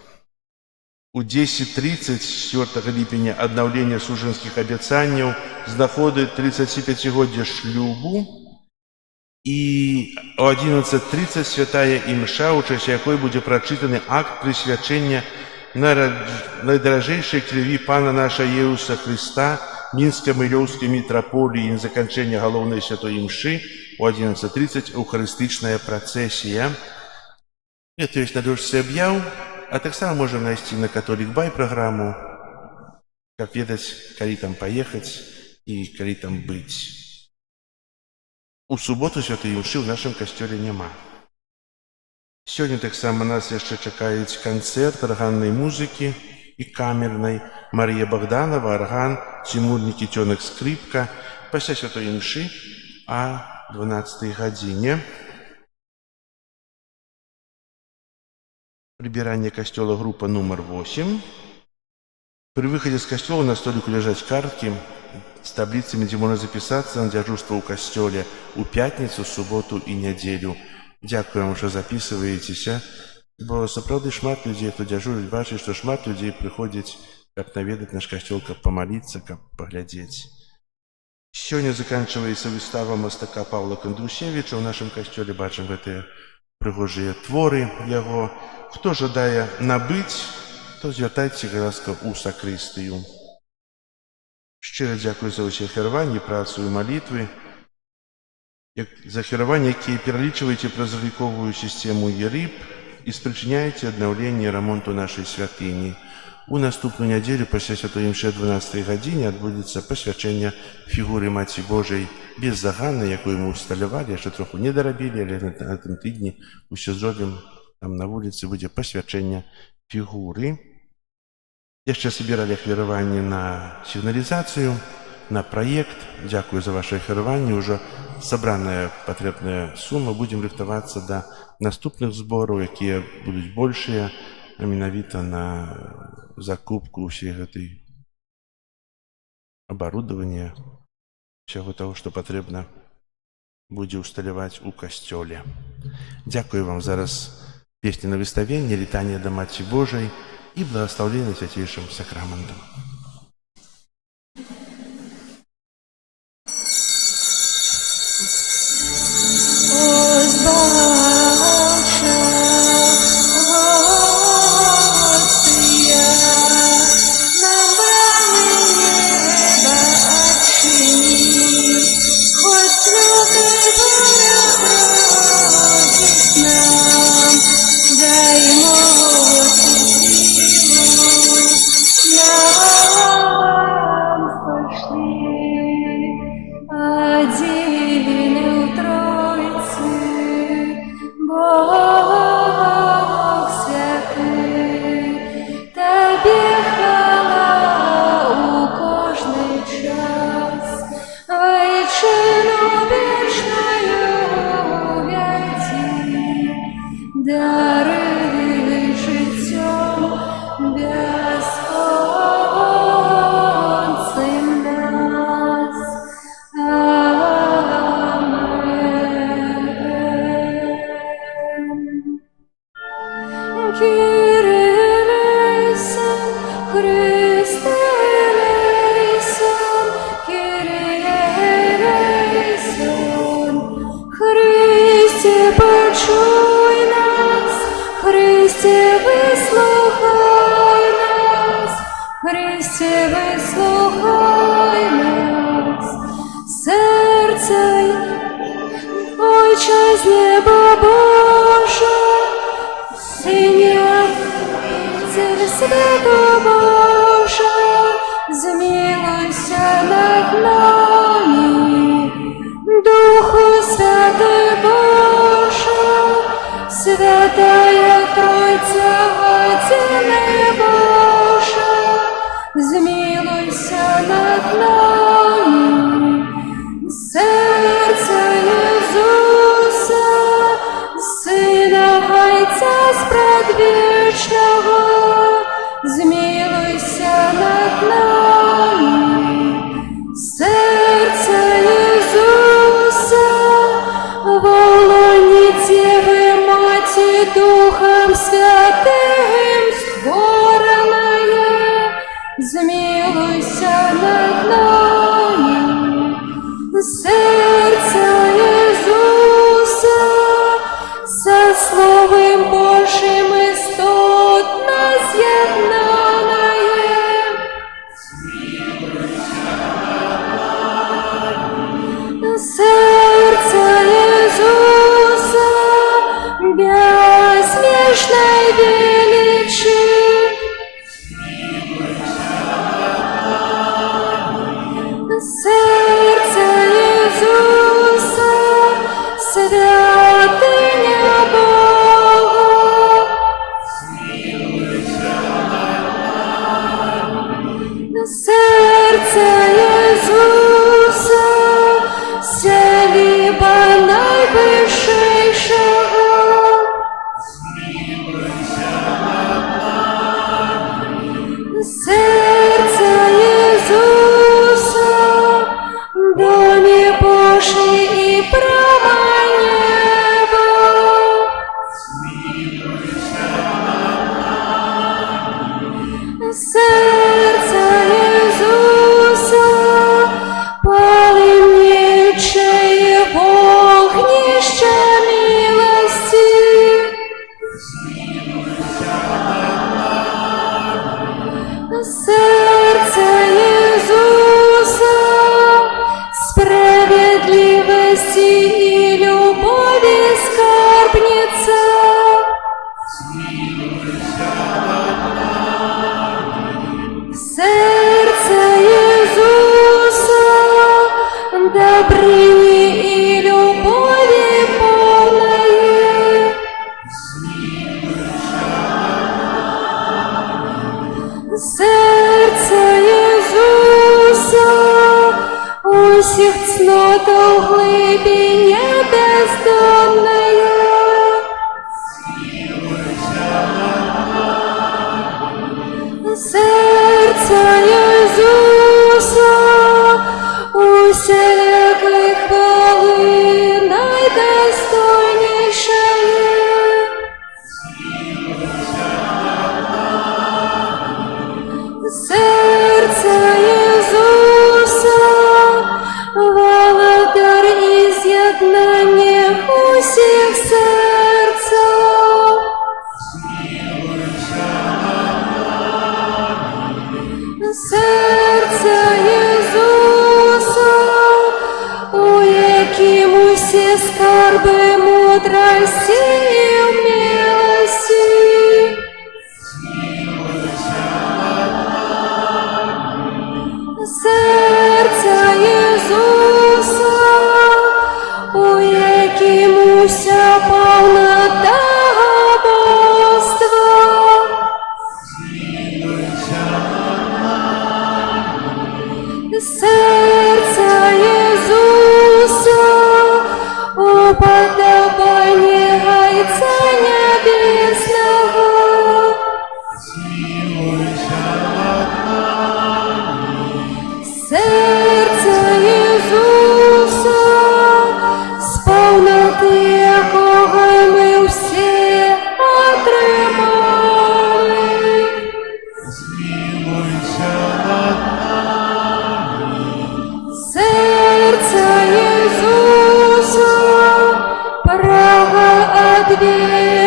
У 10:30 4 ліпеня аднаўлення сужанскіх абяцанняў з нагоды 35-годдзя шлюбу, і о 11:30 святая імша, у час якой будзе прачытаны акт прысвячэння найдаражэйшай крыві Пана наша Іесуса Христа, Мінска-Магілёўскай мітраполіі, на заканчэнне галоўнай святой імшы у 11:30 эўхарыстычная працэсія. Это ёсць на дошцы аб'яў. а таксама можам знайсці на Католік Бай праграму, как ведаць, калі там паехаць і калі там быць. У суботу святой імшы ў нашым касцёле няма. Сёння таксама нас яшчэ чакаюць канцэрт арганнай музыкі і камернай. Марія Богданова, арган, Тимур Никитёнок, скрипка. Пасля святой імшы о 12 гадзіне. Прибирание костела, группа номер 8. При выходе с костела на столику лежать картки с таблицами, где можно записаться на дежурство у костеле у пятницу, субботу и неделю. Дякую вам, что записываетесь, бо сапраўды шмат людей, кто дежурит, бачит, что шмат людей приходит, как наведать наш костел, как помолиться, как поглядеть. Сегодня заканчивается выстава мастака Павла Кондрусевича. В нашем костеле бачим гэтыя прыгожыя творы яго. Хто жадае набыць, то звяртайце, ласка, у сакрыстыю. Шчыра дзякую за ўсе ахіраванні, працу і малітвы. За ахіраванні, якія пералічваеце праз заліковую сістэму ЕРИП і спрычыняеце аднаўленне рамонту нашай святыні. У наступную нядзелю пасля святой імшы о 12 гадзіне адбудзецца пасвячэнне фігуры Маці Божай без загана, якую мы усталявалі, яшчэ троху не дарабілі, але на тым тыдні ўсё зробім. Там на вуліцы будзе пасвячэнне фігуры. Яшчэ собирали ахвяраванні на сігналізацыю, на праект. Дзякую за ваше ахвяраванні. Ужо сабраная патрэбная сума. Будзем рыхтавацца да наступных збораў, якія будуць большыя, а менавіта на закупку ўсей гэтай абарудавання, усяго таго, што патрэбна будзе усталяваць у касцёле. Дзякую вам. Зараз песня на выставенне, літанне да Маці Божай і благословление святейшим сакраментом. Безмежной величи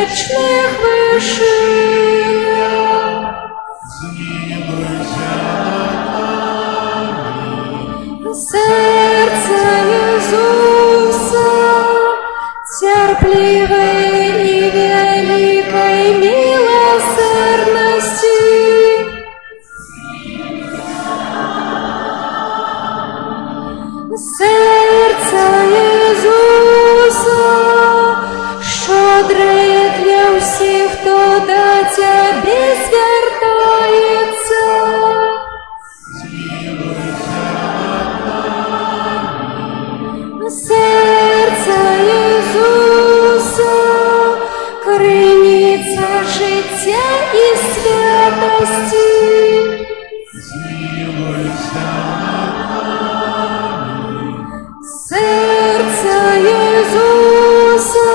вічних вишинях. Серце Ісуса, терпливой и великой милосердности, серце Ісуса, щодре для всіх, хто до Тебе звертається. Серце Ісуса, криниця життя і святості. Серце Ісуса,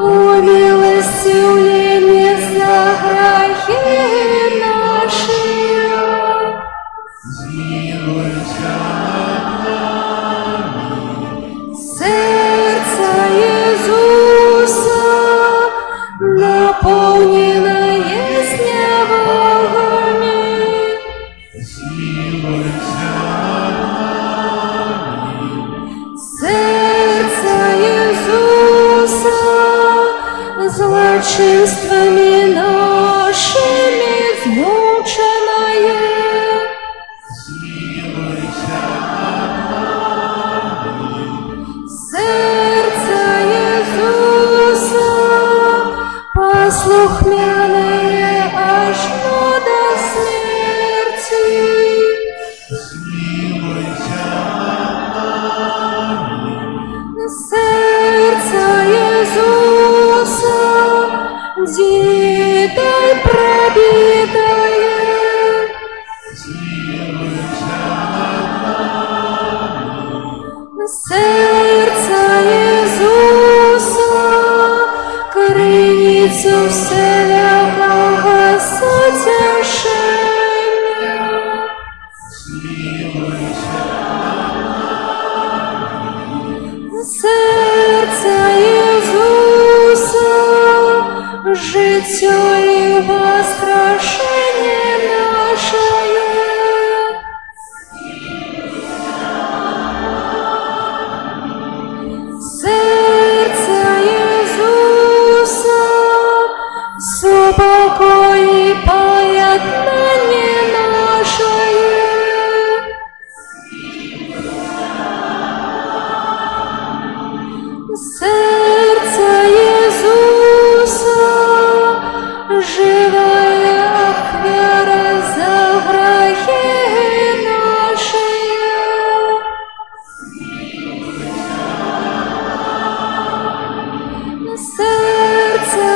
умилостивлення за грехи наші. Серце Ісуса, наповнене зневагами. Серце Ісуса, злочинствами нашими змученое. Серце Ісуса, послухняне аж до смерти. Серце Ісуса, дітей пробитое. Серце Ісуса, криницю всілякого сутішення. Серце Ісуса, життя і воскрешення наше. Серце Ісуса, супокой і поєднання наше. Серце Ісуса, живая вера за грехи наші. Серце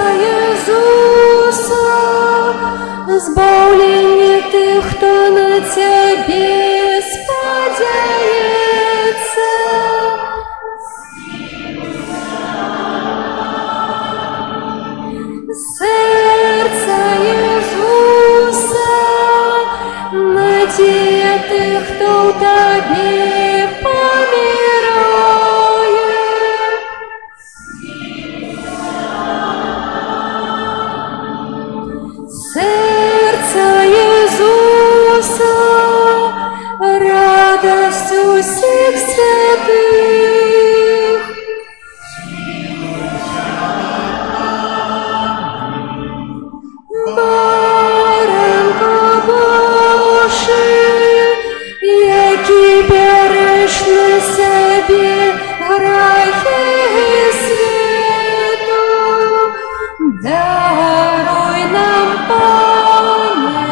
Ісуса, збавлення тих, хто на Тебе сподяється. Серце Ісуса, надія тих, хто в Тобі помирає. Серце Ісуса, радость усіх святих. Баранко Божий, який береш на себе грехи світу, даруй нам, Пане.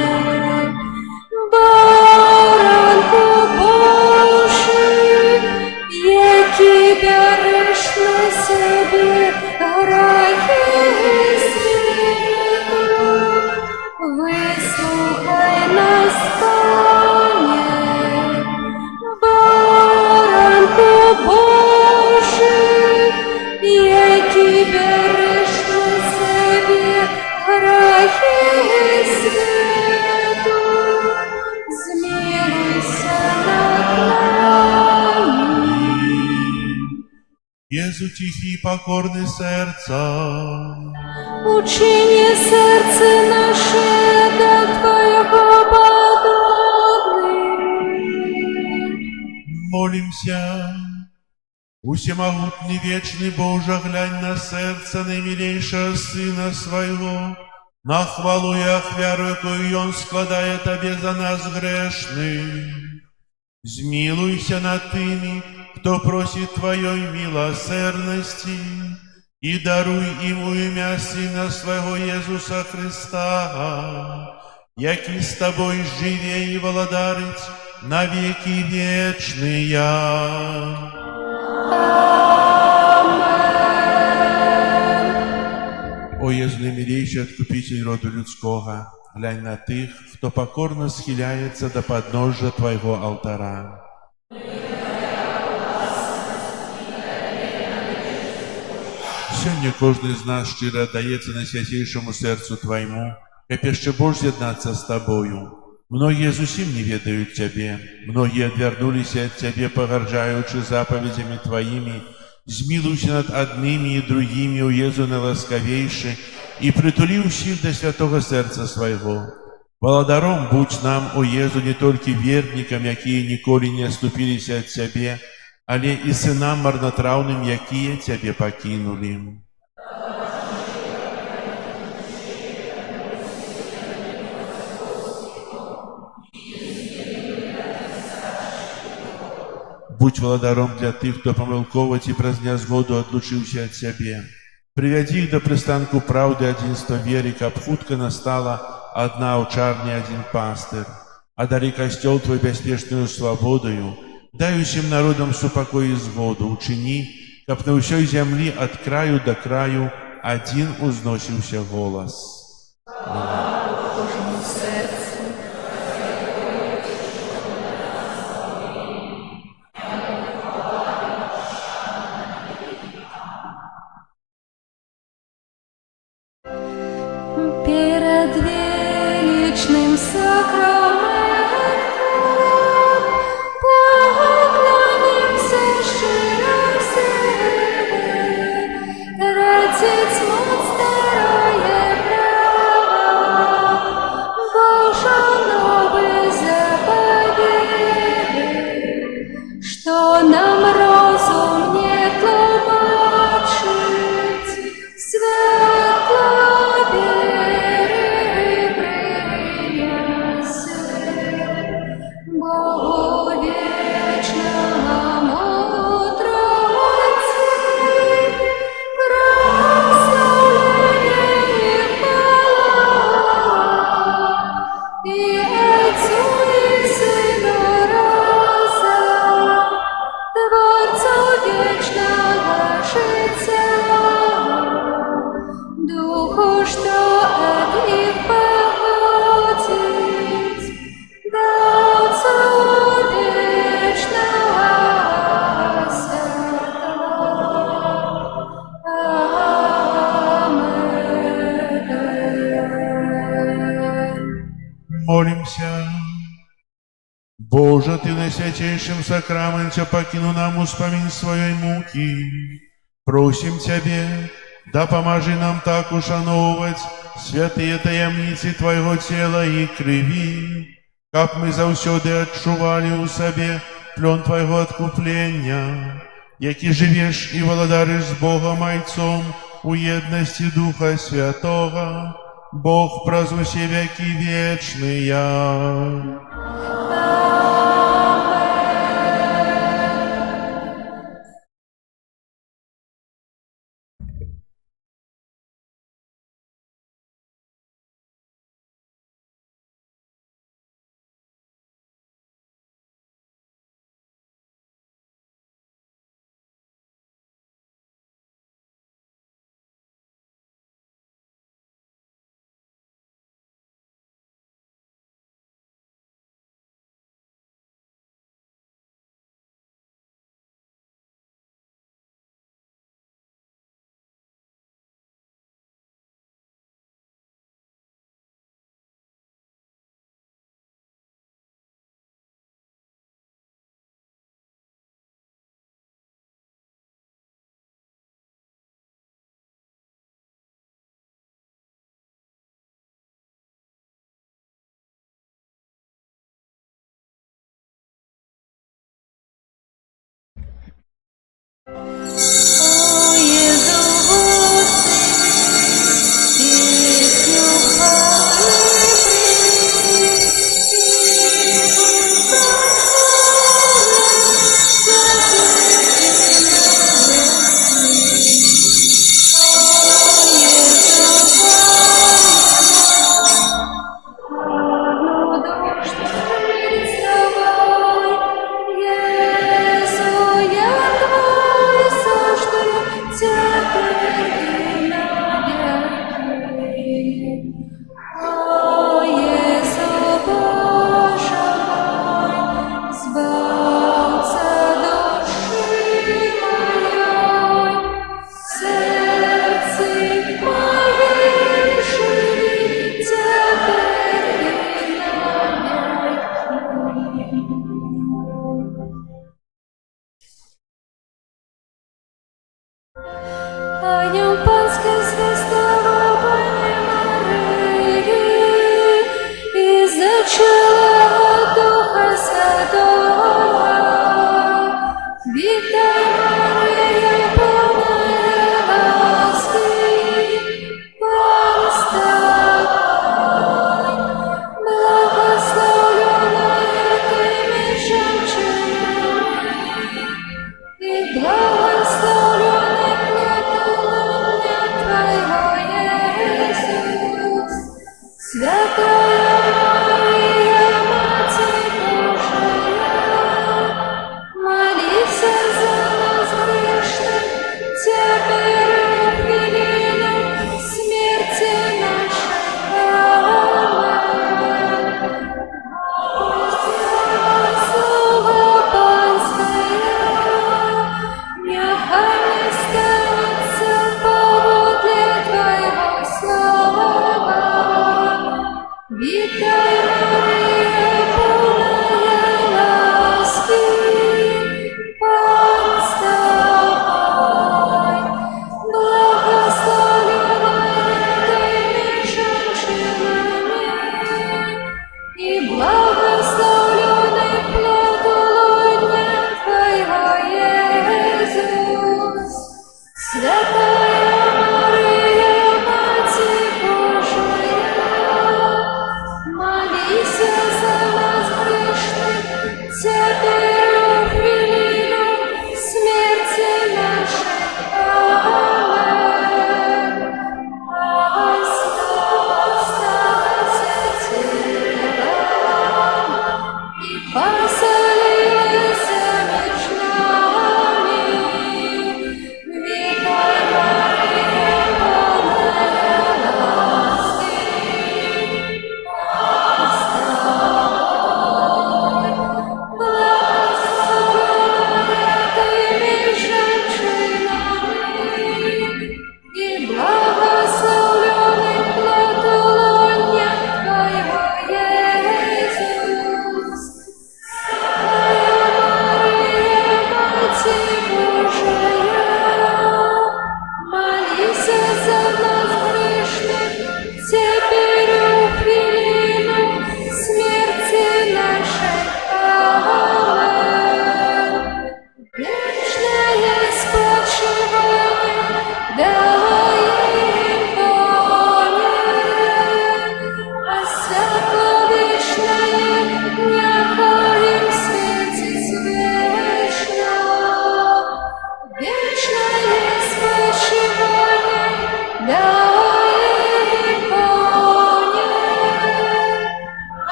Баранко Божий, який береш на себе грехи світу, вислухай нас, Пане. Баранко Божий, який береш на себе грехи світу, змилуйся над нами. Jezu cichy i pokorny serca, Учини сердце наше до Твоего подобным. Молимся. Усемогутный вечный Боже, глянь на сердце наимилейшего Сына Своего, на хвалу и ахвяру, якую Он складає Тебе за нас грешных. Змилуйся над тыми, кто просит Твоей милосердности, и даруй ему имя Сына Своего Иисуса Христа, яки с Тобой живе и владарить на веки вечные. О Єzu, милейший Откупитель роду людского, глянь на тих, хто покорно схиляется до подножия Твоего алтара. Сьогодні кожен з нас щиро отдається на святейшему сердцу Твоему, как еще Бог з'єднаться с Тобою. Многие зусим не ведают Тебе, многие отвернулись от Тебе, погоржаючи заповедями Твоими. Змилуйся над одними и другими, о Єzu неласковейший, и притули усих до святого сердца Своего. Владаром будь нам, о Єzu, не только верникам, якие николи не оступились от Тебе, але и сынам марнотравным, якие Тебе покинули. Будь владаром для тых, кто помилковать и празня згоду отлучился от Тебе. Приведи их до пристанку правды единства веры, как хутко настала одна овчарня, один пастырь. Одари костел Твой беспечную свободою, дай усім народам супокой и згоду, учини, как на всей земли от краю до краю один узносился голос. Божому серцю. Перед величным сакраментом поклонимся щиро себе, тратить моц старое право, Божа новый заповеди, что нам розум не тлумачить, светло Богу вечному Троице, прославление и хвала, и Отцу и Сыну разом, Творцу вечного життя, Духу, что от их походит, да Отцу вечного Аминь. Молимся. Боже, Ты на святейшем сакраменте покинул нам успомин своей муки. Просим Тебе, да поможи нам так ушановывать святые таямницы Твоего тела и крови, как мы завсёды отчували у себе плен Твоего откупления, яки живешь и владаришь с Богом Отцом у едности Духа Святого, Бог празднуй веки вечные.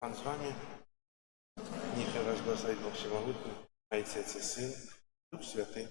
Пан з вами. Нехай вас благословить Бог Всемогутний, Отец и Сын, Дух Святый.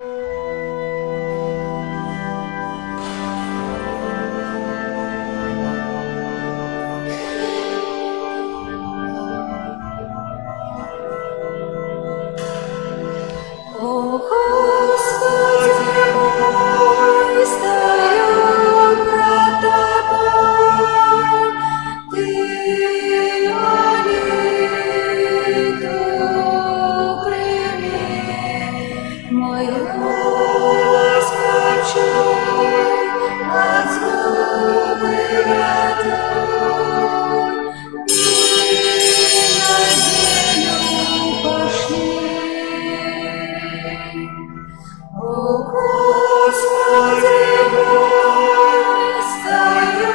О Господи мой, стою пред Тобой, Ты молитву прими, мой голос почуй, от злобы рятуй, и на землю пошли. О Господи мой, стою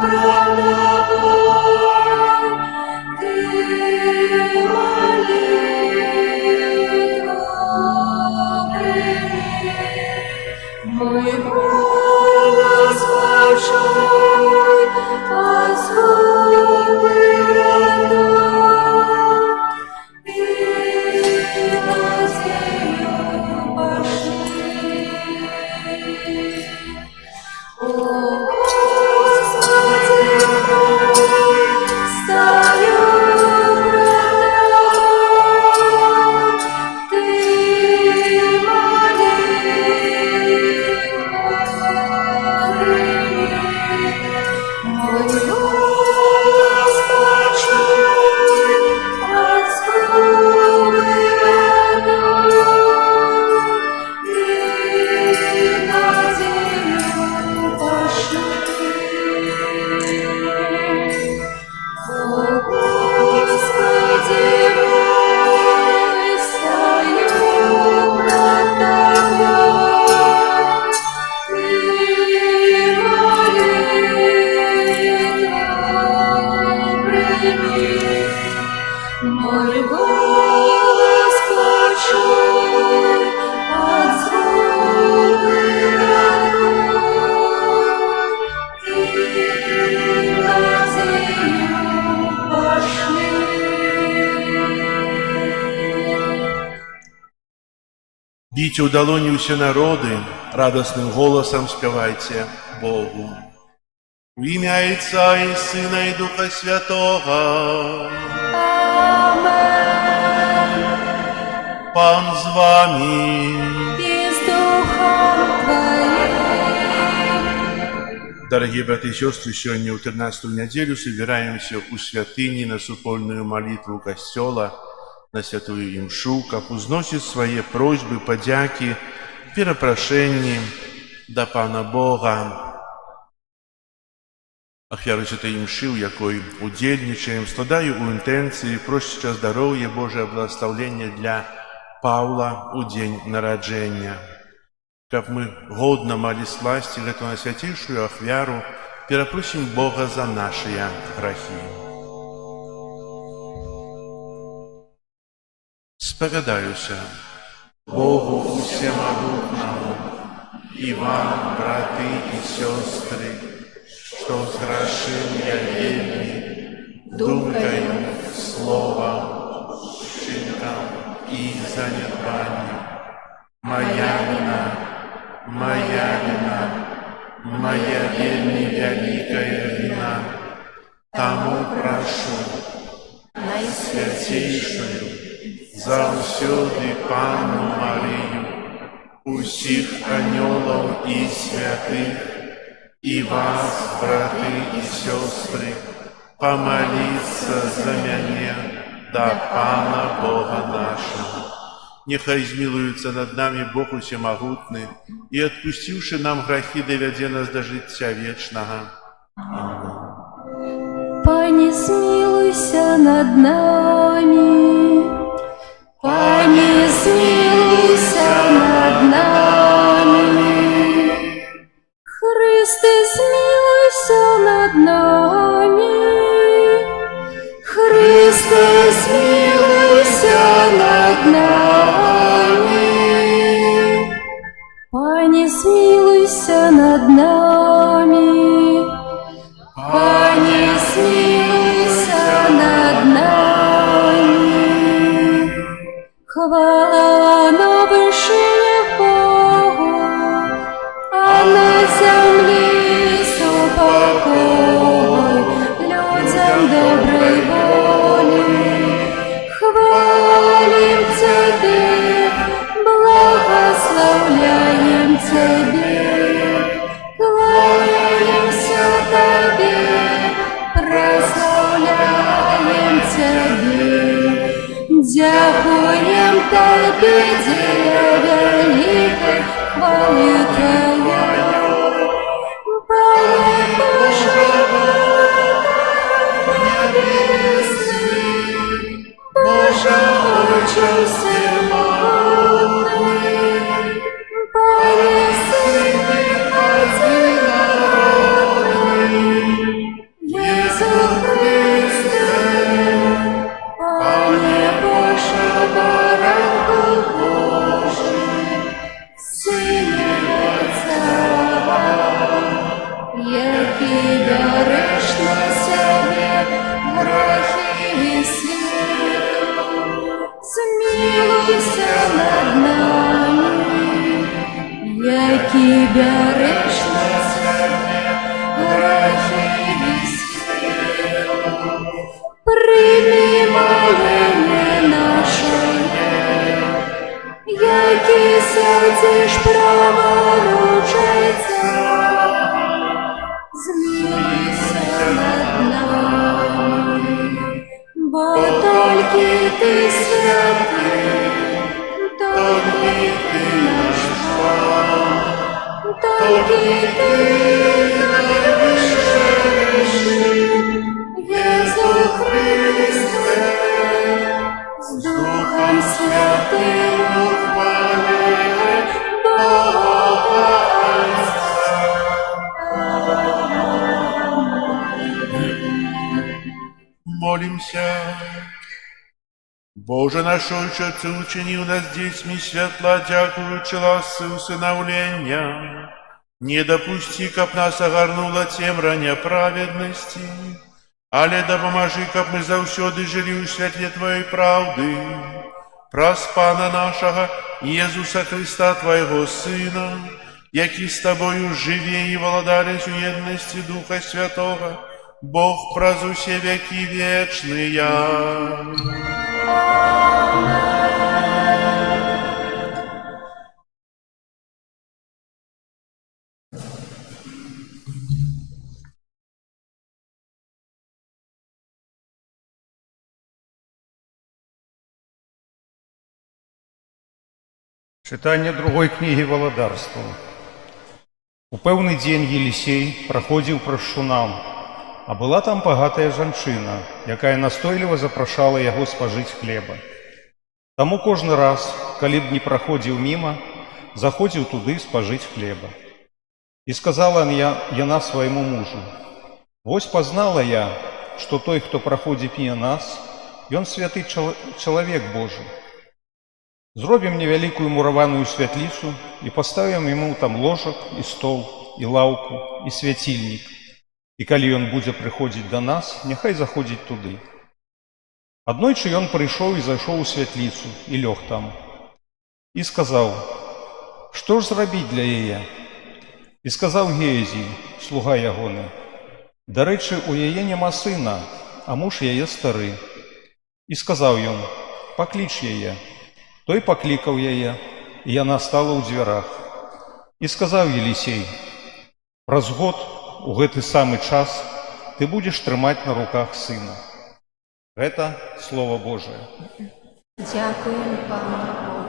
пред Тобой, Ты молитву прими, мой голос почуй, от злобы рятуй, и на землю пошли. О Господи мой, стою пред Тобой, Ты молитву прими, мой голос почуй, от злобы рятуй, и на землю пошли. О Господи мой, стою пред Тобой, Ты молитву прими, мой голос почуй, от злобы рятуй, и на землю пошли. Бійте у долоні усі народи, радостним голосом співайте Богу. В ім'я Отця і Сина і Духа Святого. Амен. Пан з вами. И с Духом Твоим. Дорогие братья и сестры, сегодня в 13-ю неделю собираемся у святыни на супольную молитву костела, на святую имшу, как узносит свои просьбы, подяки, перепрошения до Пана Бога. Ахвяру святой имши, у якой удельничаем, складаю у интенции, просяча здоровья Божие благословения для Павла у день народжения. Как мы годно молись сласти, эту на святейшую ахвяру, перепросим Бога за наши грехи. Споведаюся Богу всемогутному и вам, браты и сестры, что сгрешил я вельми, думкою, словом, вчинком и занедбанием. Моя вельми великая вина. Тому прошу Найсвятейшую, заусюди Панну Марию, усіх анёлов и святых, и вас, браты и сестры, помолиться за меня до Пана Бога нашего. Нехай змилуется над нами Бог Всемогутный, и отпустивший нам грехи, доведе нас до життя вечного. Пане, смилуйся над нами. Пане, смилуйся над нами. Христе, смилуйся над нами. Христе, смилуйся над нами. Пане, смилуйся над нами. Пане, смилуйся над нами. Хвала победе великой хвалы Твоя. Пане Боже, небесный, Боже, Отче всемогутный, Пане Сыне одинородный, Иисус Христе, Пане Боже, Баранку Божий, Сыне Отца, який береш на себе грехи світу, змилуйся над нами, який береш на себе грехи світу, прийми молення наше, який сядеш праворуч Отця. Змилуйся над нами, бо тільки Ти святий, тільки Ти наш Бог, тільки Ти найвищий, Єсус Христе, з Духом Святим ухваляй Бога Отця. Молимся. Боже наш Отче, Ты учинил нас детьми светла, дякуючи ласці усиновлення. Не допусти, каб нас огарнула темра неправедности, але допоможи, каб мы завсёды жили у святле Твоей правды. Праз Пана нашего Иисуса Христа, Твоего Сына, який с Тобою живе и владарец у едности Духа Святого, Бог праз усе веки вечные. Читання другої книги Валадарства. У пэўны дзень Елісей праходзіў праз Шунам, а была там багатая жанчына, якая настойліва запрашала яго спажыць хлеба. Таму кожны раз, калі б не праходзіў міма, заходзіў туды спажыць хлеба. І сказала яна свайму мужу: «Вось пазнала я, што той, хто праходзіць міма нас, ён святы чалавек Божы. Зробім невялікую мураваную святліцу і паставім яму там ложак і стол, і лаўку, і свяцільнік. І калі ён будзе прыходзіць да нас, няхай заходзіць туды». Аднойчы ён прыйшоў і зайшоў у святліцу і лёг там. І сказаў: «Што ж зрабіць для яе?» І сказаў Геазій, слуга ягоны: «Дарэчы, у яе няма сына, а муж яе стары». І сказаў ён: «Пакліч яе». Той паклікаў яе, і яна стала ў дзвярах. І сказаў Елісей: «Праз год, у гэты самы час, ты будзеш трымаць на руках сына». Гэта Слово Божие. Дякуємо Пану Богу.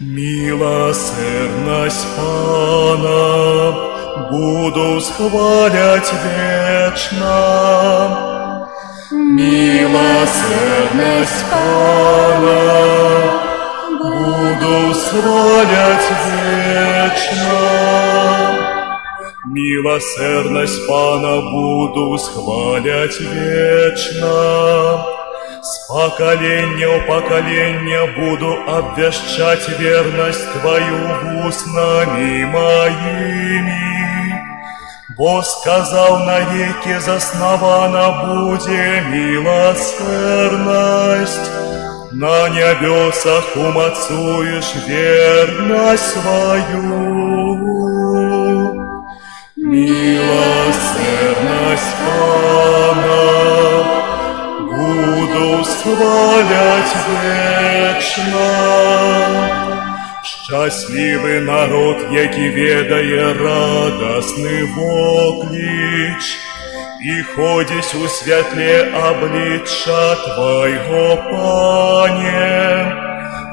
Милосердность Пана буду схвалять вечно. Милосердность Пана буду схвалять вечно. Милосердность Пана буду схвалять вечно. С поколения в поколение буду обвещать верность Твою устами моими. Бо сказал навеки, заснована буде милосердность. На небесах умацуешь верность свою. Милосердность Пана буду схвалять вечно. Щасливий народ, який ведає радосний воклич, і ходить у святлі обличчя Твоего, Пане,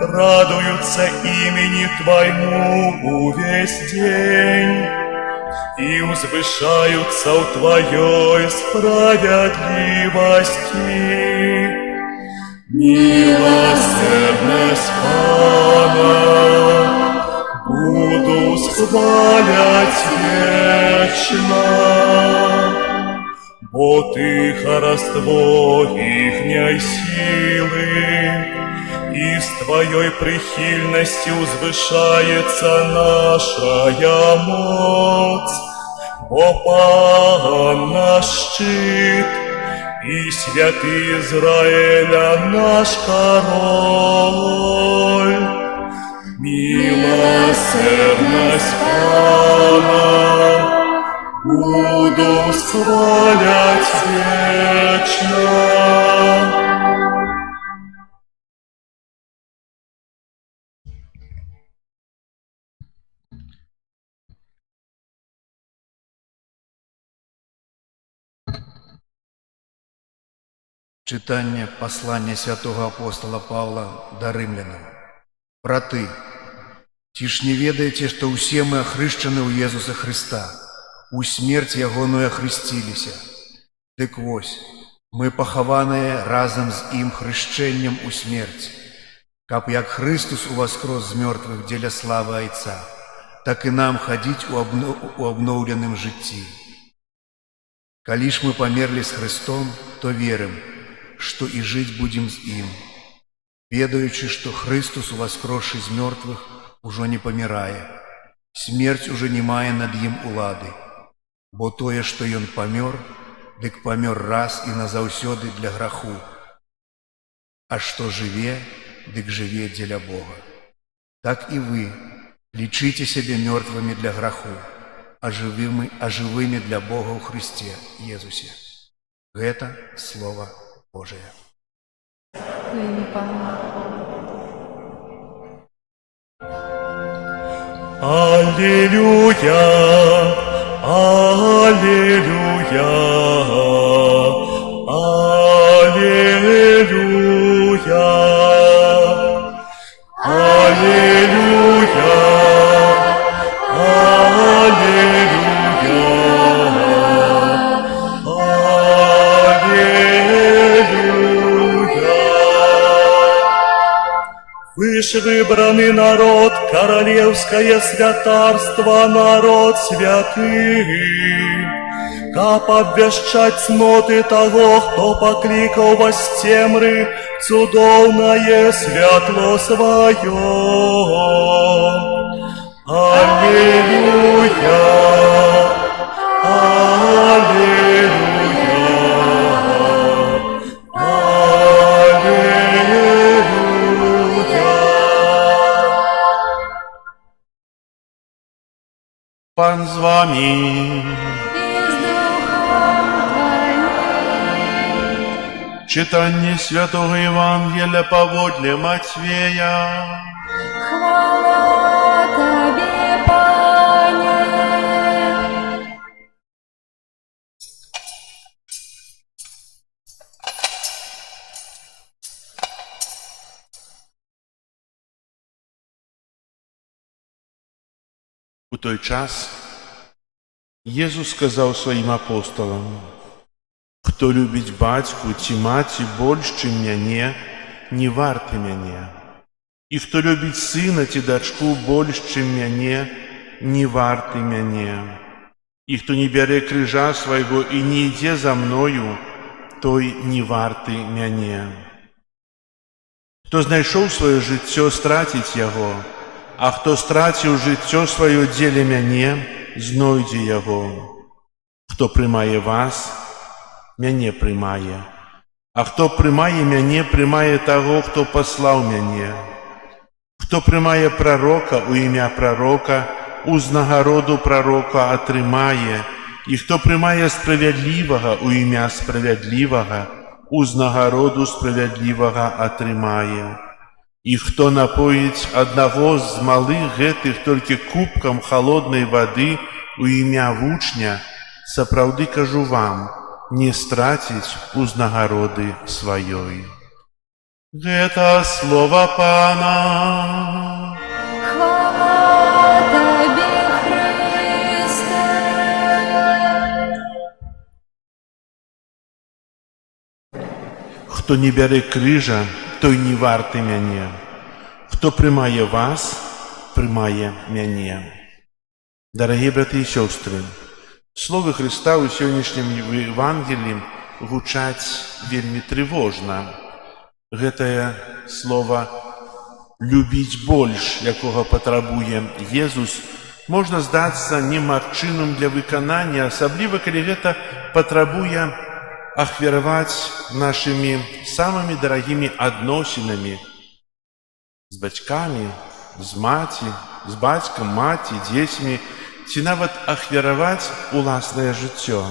радуются имени Твоему увесь день и возвышаются у Твоей справедливости. Милосердность Пана буду схвалять вечно, бо Ты хараство ихней силы, и с Твоей прихильностью возвышается наша моц, бо Пан наш щит, и святый Израиля наш король. Милосердность Пана буду схвалять вечно. Читання послання святого апостола Павла до римлянам. Браты, ці ж не ведаеце, што ўсе мы ахрышчаны ў Езуса Христа, у смерць ягоную ахрысціліся. Дык вось, мы пахаваныя разам з ім хрышчэннем у смерць, каб як Христус уваскрос з мёртвых дзеля славы Айца, так і нам хадзіць у абноўленым жыцці. Калі ж мы памерлі з Христом, то верым, што і жыць будзем з ім, ведаючы, што Христус, уваскросшы з мёртвых, ужо не памірае, смерць уже не мае над ім улады, бо тое, што ён памёр, дык памёр раз і назаўсёды для граху, а што жыве, дык жыве дзеля Бога. Так і вы лічыце сябе мёртвымі для граху, а жывымі для Бога ў Христе Езусе. Гэта Слова Божие. Ім'я Пана. Аллилуйя, аллилуйя, аллилуйя, аллилуйя, Вы ж выбранный народ, королевское святарство, народ святый, каб обвяшчаць цноты того, кто покликал вас з цемры в цудоўнае святло свое. Аллилуйя, Пан з вами. І з Духом Твоїм. Читання Святого Євангелія паводле Матвея. Хвала Тобі, Пане. У той час Єсус сказав своїм апостолам: «Хто любить батьку ці маті больш, чим мяне, не варты мяне. І хто любить сина ці дачку больш, чим мяне, не варты мяне. І хто не бярэ крыжа свайго і не ідзе за мною, той не варты мяне. Хто знайшоў сваё жыццё, страціць яго, а хто страціў жыццё сваё дзеля мяне, знойдзе яго. Хто прымае вас, мяне прымае, а хто прымае мяне, прымае таго, хто паслаў мяне. Хто прымае прарока ў імя прарока, узнагароду прарока атрымае, і хто прымае справядлівага ў імя справядлівага, узнагароду справядлівага атрымае. І хто напоіць аднаго з малых гэтых толькі кубкам халоднай вады у імя вучня, сапраўды кажу вам, не страціць узнагароды сваёй. Гэта слова Пана. Хвала Табе, Христе. Хто не бярэ крыжа, той не варты мяне. Хто прымае вас, прымае мяне. Дарагія браты і сёстры, словы Хрыста ў сённяшнім Евангеліі гучаць вельмі трывожна. Гэтае слова «любіць больш», якога патрабуе Езус, можна здацца немагчымым для выканання, асабліва калі гэта патрабуе ахвяраваць нашымі самымі дарагімі адносінамі з бацькамі, з бацькам, маці, дзецьмі, ці нават ахвяраваць уласнае жыццё.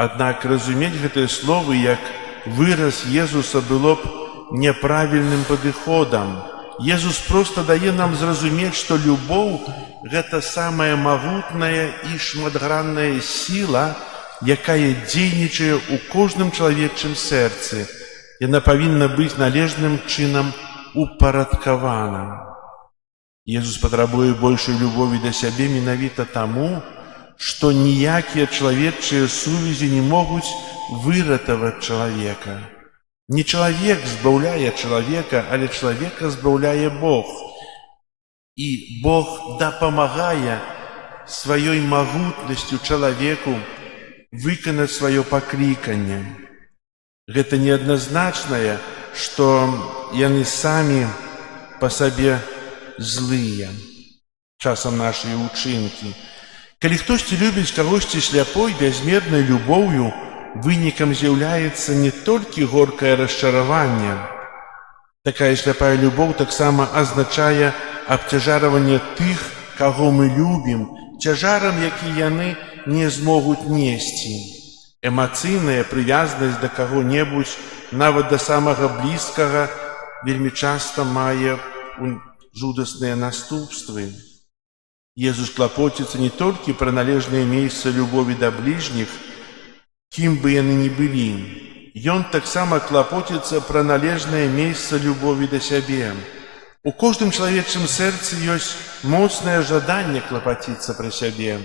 Аднак разумець гэтыя словы як выраз Езуса было б няправільным падыходам. Езус проста дае нам зразумець, што любоў – гэта самая магутная і шматгранная сіла, якая дзейнічае ў кожным чалавечым сэрцы. Яна павінна быць належным чынам упарадкавана. Езус патрабуе большай любові да сябе менавіта таму, што ніякія чалавечыя сувязі не могуць выратаваць чалавека. Не чалавек збаўляе чалавека, але чалавека збаўляе Бог. І Бог дапамагае сваёй магутнасцю чалавеку выканаць сваё пакліканне. Гэта неадназначнае, што яны самі па сабе злыя. Часам нашыя ўчынкі. Калі хтосьці любіць кагосьці сляпой, бязмернай любоўю, вынікам з'яўляецца не толькі горкае расчараванне. Такая сляпая любоў таксама азначае абцяжарванне тых, каго мы любім, цяжарам, які яны не змогуць несці. Эмацыйная прывязанасць да каго-небудзь, нават да самага блізкага, вельмі часта мае жудасныя наступствы. Езус клапоціцца не толькі пра належнае месца любові да бліжніх, кім бы яны ні былі. Ён таксама клапоціцца пра належнае месца любові да сябе. У кожным чалавечым сэрцы ёсць моцнае жаданне клапаціцца пра сябе.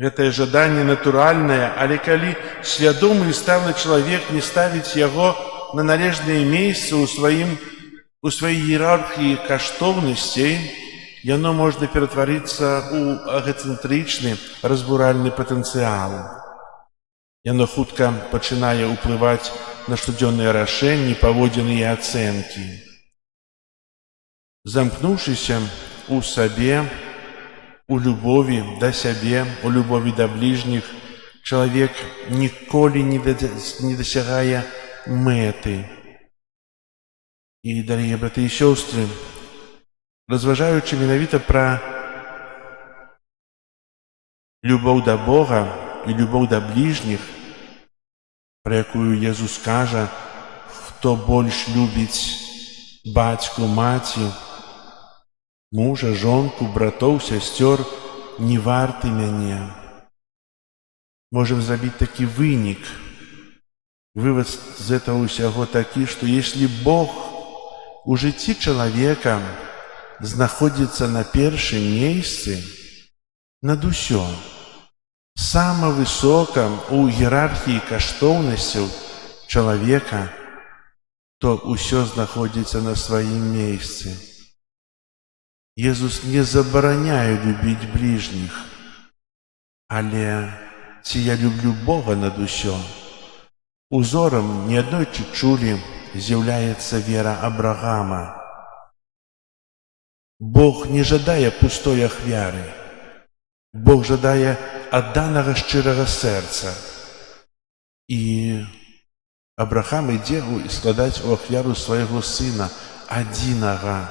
Гэтае жаданне натуральнае, але калі свядомы і сталы чалавек не ставіць яго на належнае месца ў сваёй іерархіі каштоўнасцей, яно можна ператварыцца ў эгацэнтрычны разбуральны патэнцыял. Яно хутка пачынае ўплываць на штодзённыя рашэнні, паводзіны і ацэнкі. Замкнуўшыся ў сабе, у любові да сябе, у любові да бліжніх, чалавек ніколі не дасягае мэты. І, дарагія браты і сёстры, разважаючы менавіта пра любоў да Бога і любоў да бліжніх, пра якую Езус кажа, хто больш любіць бацьку, маці, мужа, жонку, братоў, сясцёр, не варты мяне. Можем зрабіць такі вынік, вывод з этого ўсяго такі, што если Бог у жыцці чалавека знаходзіцца на першым месцы над усё, сама высока у іерархіі каштоўнасцяў чалавека, то ўсё знаходзіцца на сваім месцы. Езус не забараняе любіць бліжніх, але ці я люблю Бога над усё? Узорам неаднойчы чулі з'яўляецца вера Абрагама. Бог не жадае пустой ахвяры. Бог жадае адданага шчырага сэрца. І Абрагам ідзе складаць у ахвяру свайго сына, адзінага.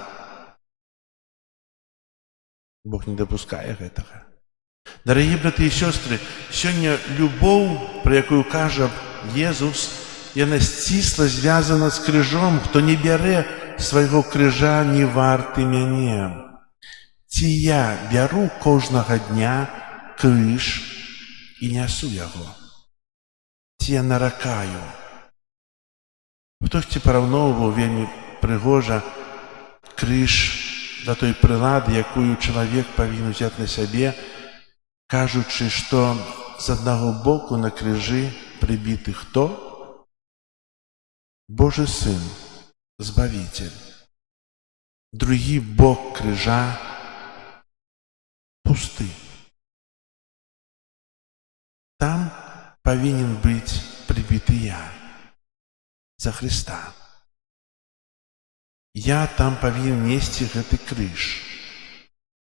Бог не дапускае гэтага. Дарагія браты і сёстры, сёння любоў, пра якую кажа Езус, яна сцісла звязана з крыжом. Хто не бярэ свайго крыжа не варты мяне? Ці я бяру кожнага дня крыж і нясу яго? Ці я наракаю? Хтосьці параўноўваў вельмі прыгожа крыж да той прылады, якую чалавек павінен узяць на сябе, кажучы, што з аднаго боку на крыжы прыбіты хто? Божы Сын, Збавіцель. Другі бок крыжа пусты. Там павінен быць прыбіты я за Хрыста. Я там павінен несці гэты крыж.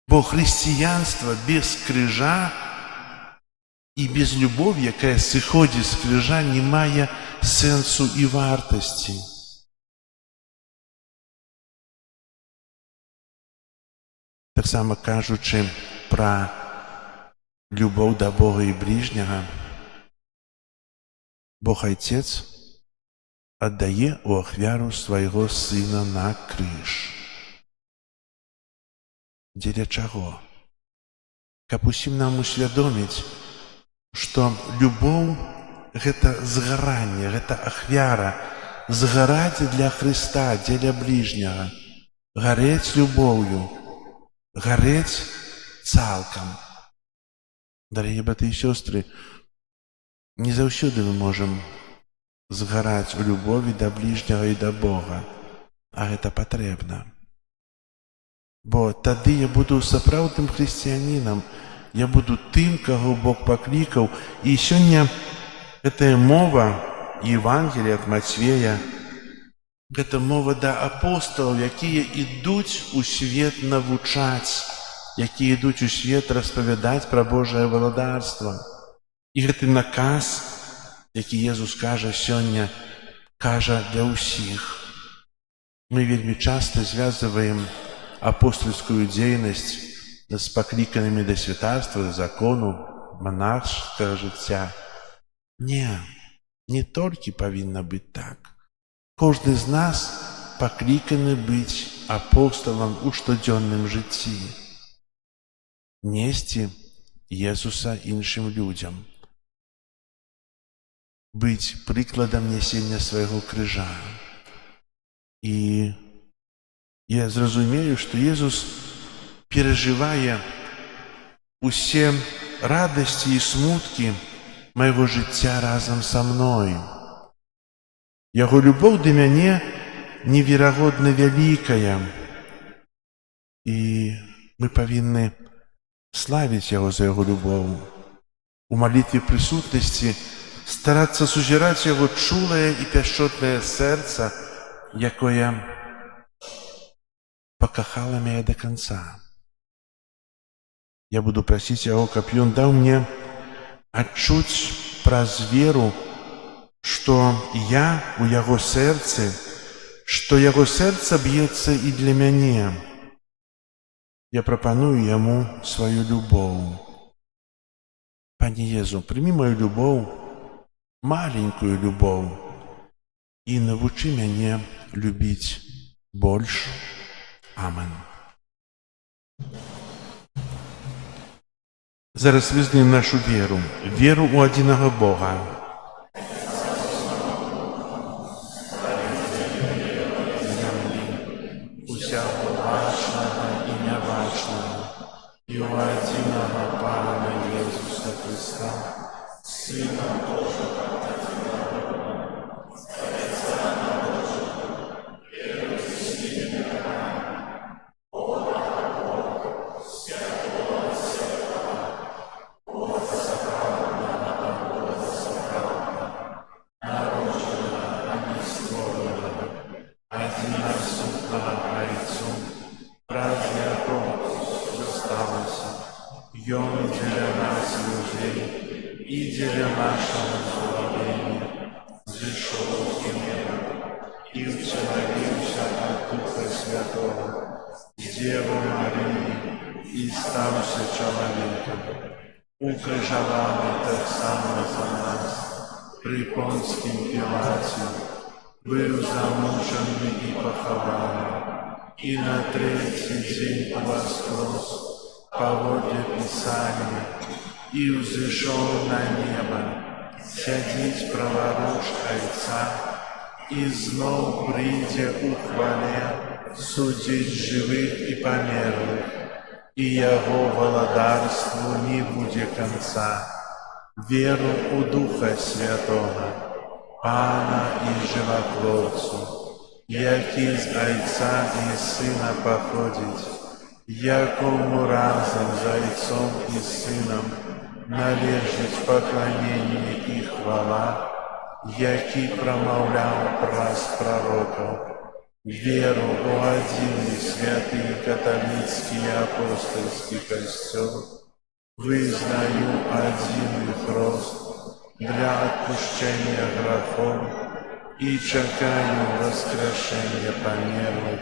Бо хрысціянства без крыжа і без любові, якая сыходзіць з крыжа, не мае сэнсу і вартасці. Таксама кажучы пра любоў да Бога і бліжняга, Бог Айцец аддае ў ахвяру свайго Сына на крыж. Дзеля чаго? Каб усім нам усвядоміць, што любоў – гэта згаранне, гэта ахвяра, згараць для Хрыста, дзеля бліжняга, гарэць любоўю, гарэць цалкам. Дарагія браты і сёстры, не заўсёды мы можам згараць у любові да бліжняга і да Бога, а гэта патрэбна. Бо тады я буду сапраўдным хрысціянінам, я буду тым, каго Бог паклікаў. І сёння гэтая мова Евангелія ад Мацвея, гэта мова да апосталаў, якія ідуць у свет навучаць, якія ідуць у свет распавядаць пра Божае валадарства. І гэты наказ, які Езус кажа сёння, кажа для ўсіх. Мы вельмі часта звязваем апостольскую дзейнасць з пакліканымі да святарства, да закону, манашскага жыцця. Не, не толькі павінна быць так. Кожны з нас пакліканы быць апосталам у штодзённым жыцці. Несці Езуса іншым людзям. Быць прыкладам нясення свайго крыжа. І я зразумею, што Езус перажывае усе радасці і смуткі майго жыцця разам са мной. Яго любоў да мяне неверагодна вялікая. І мы павінны славіць яго за яго любоў. У малітве прысутнасці старацца сузіраць яго чулае і пяшчотнае сэрца, якое пакахала мяне да канца. Я буду прасіць яго, каб ён даў мне адчуць праз веру, што я у яго сэрцы, што яго сэрца б'ецца і для мяне. Я прапаную яму сваю любоў. Пане Езу, прымі маю любоў, маленькую любоў, і навучы мяне любіць больш. Амен. Зараз вызнаем нашу веру, веру ў адзінага Бога. Усяго бачнага і нябачнага, і ў адзінага Пана Езуса Хрыста, Сына Божага, Ён дзеля нас людзей і дзеля нашага злавення зышоў у землю і ўцелавіўся ад Духа Святого з Дзевы Марыі і стаўся чалавекам, укрыжаваны таксама за нас пры Понскім Пілаце, был замучен и похован, и на третий день воскрес, поводле Писания, и взошел на небо, сядить праворуч Отца, и знов придя у хвале, судить живых и померлых, и Его владарству не будет конца. Веру у Духа Святого, Пана и Животворцу, який з Отца и Сына походить, якому разом з Отцом и Сыном належить поклонение и хвала, який промовляв праз пророков, веру у один святый католический апостольский костел, вызнаю один их рост для отпущения грехов и чекаю воскрешения померлых.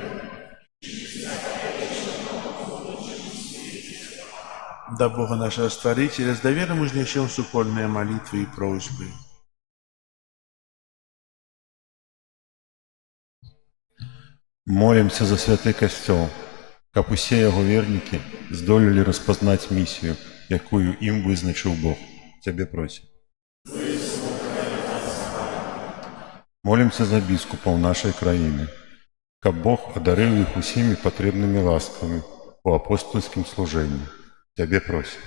Да Бога нашего Створителя, с доверием вознесем сукольные молитвы и просьбы. Молимся за святый костел, каб усе яго вернікі здолелі распазнаць місію, якую ім вызначыў Бог. Цябе просім. Молимся за біскупаў нашай краіны, каб Бог адарыў іх усімі патрэбнымі ласкамі у апостольскім служэнні. Цябе просім.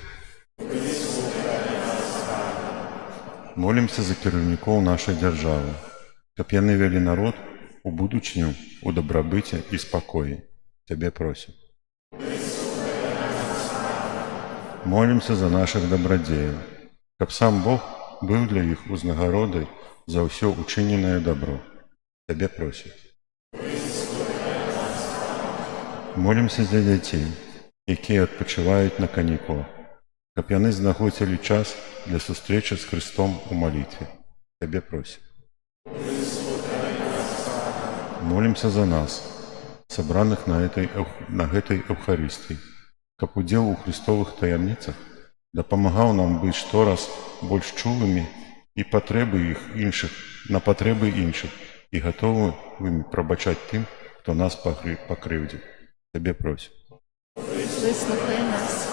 Молимся за кіраўнікоў нашай дзяржавы, каб яны вялі народ у будучыню, у дабрабыце і спакоі. Цябе просім. Молимся за наших добродеев, каб сам Бог быў для іх узнагародай за ўсё учыненае добро. Цябе просім. Молимся за дзяцей, якія адпачываюць на канікулах, каб яны знаходзілі час для сустрэчы з Христом у малітве. Цябе просім. Молимся за нас, сабраных на гэтай Эўхарыстыі, каб удзел у Христовых таямніцах дапамагаў нам быць штораз больш чулымі і на патрэбы іншых і гатовымі прабачаць тым, хто нас пакрыўдзіў. Цябе просім. Выслухай нас,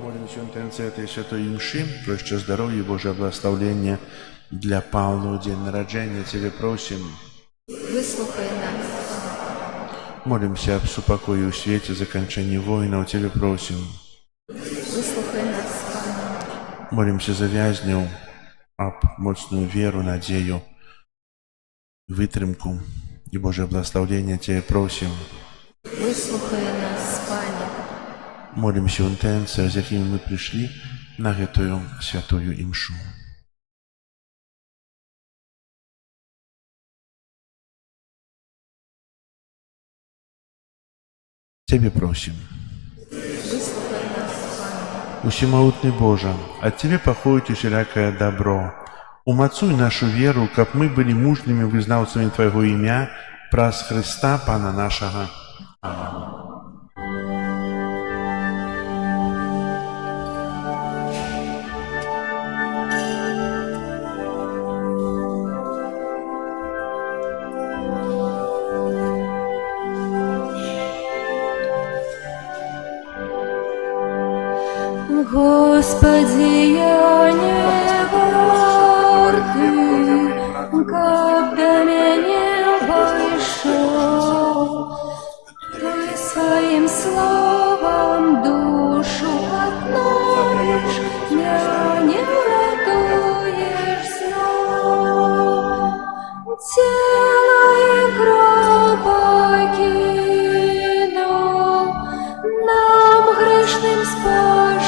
Молимся интенции этой святой мши, проще здоровья и Божье благословения для Павла, день народжения. Тебе просим. Выслухай нас. Молимся об супокое у свете, закончении войны. Тебе просим. Выслухай нас, Молимся за вязню, об мощную веру, надею, вытрымку и Божье благословение. Тебе просим. Выслухай нас, Пане. Молимся в интенциях, с якими мы пришли на эту святую имшу. Тебе просим. Выслухай нас, Пане. Усемогутный Боже, от Тебе походит усялякое добро. Умацуй нашу веру, как мы были мужними вызнавцами Твоего имя, праз Христа, Пана нашего. Аминь. Господи, я не гордый, как до меня пришел. Ты своим словом душу отновишь, меня не радуешь снова. Тело и кровь покинул, нам грешным споживать.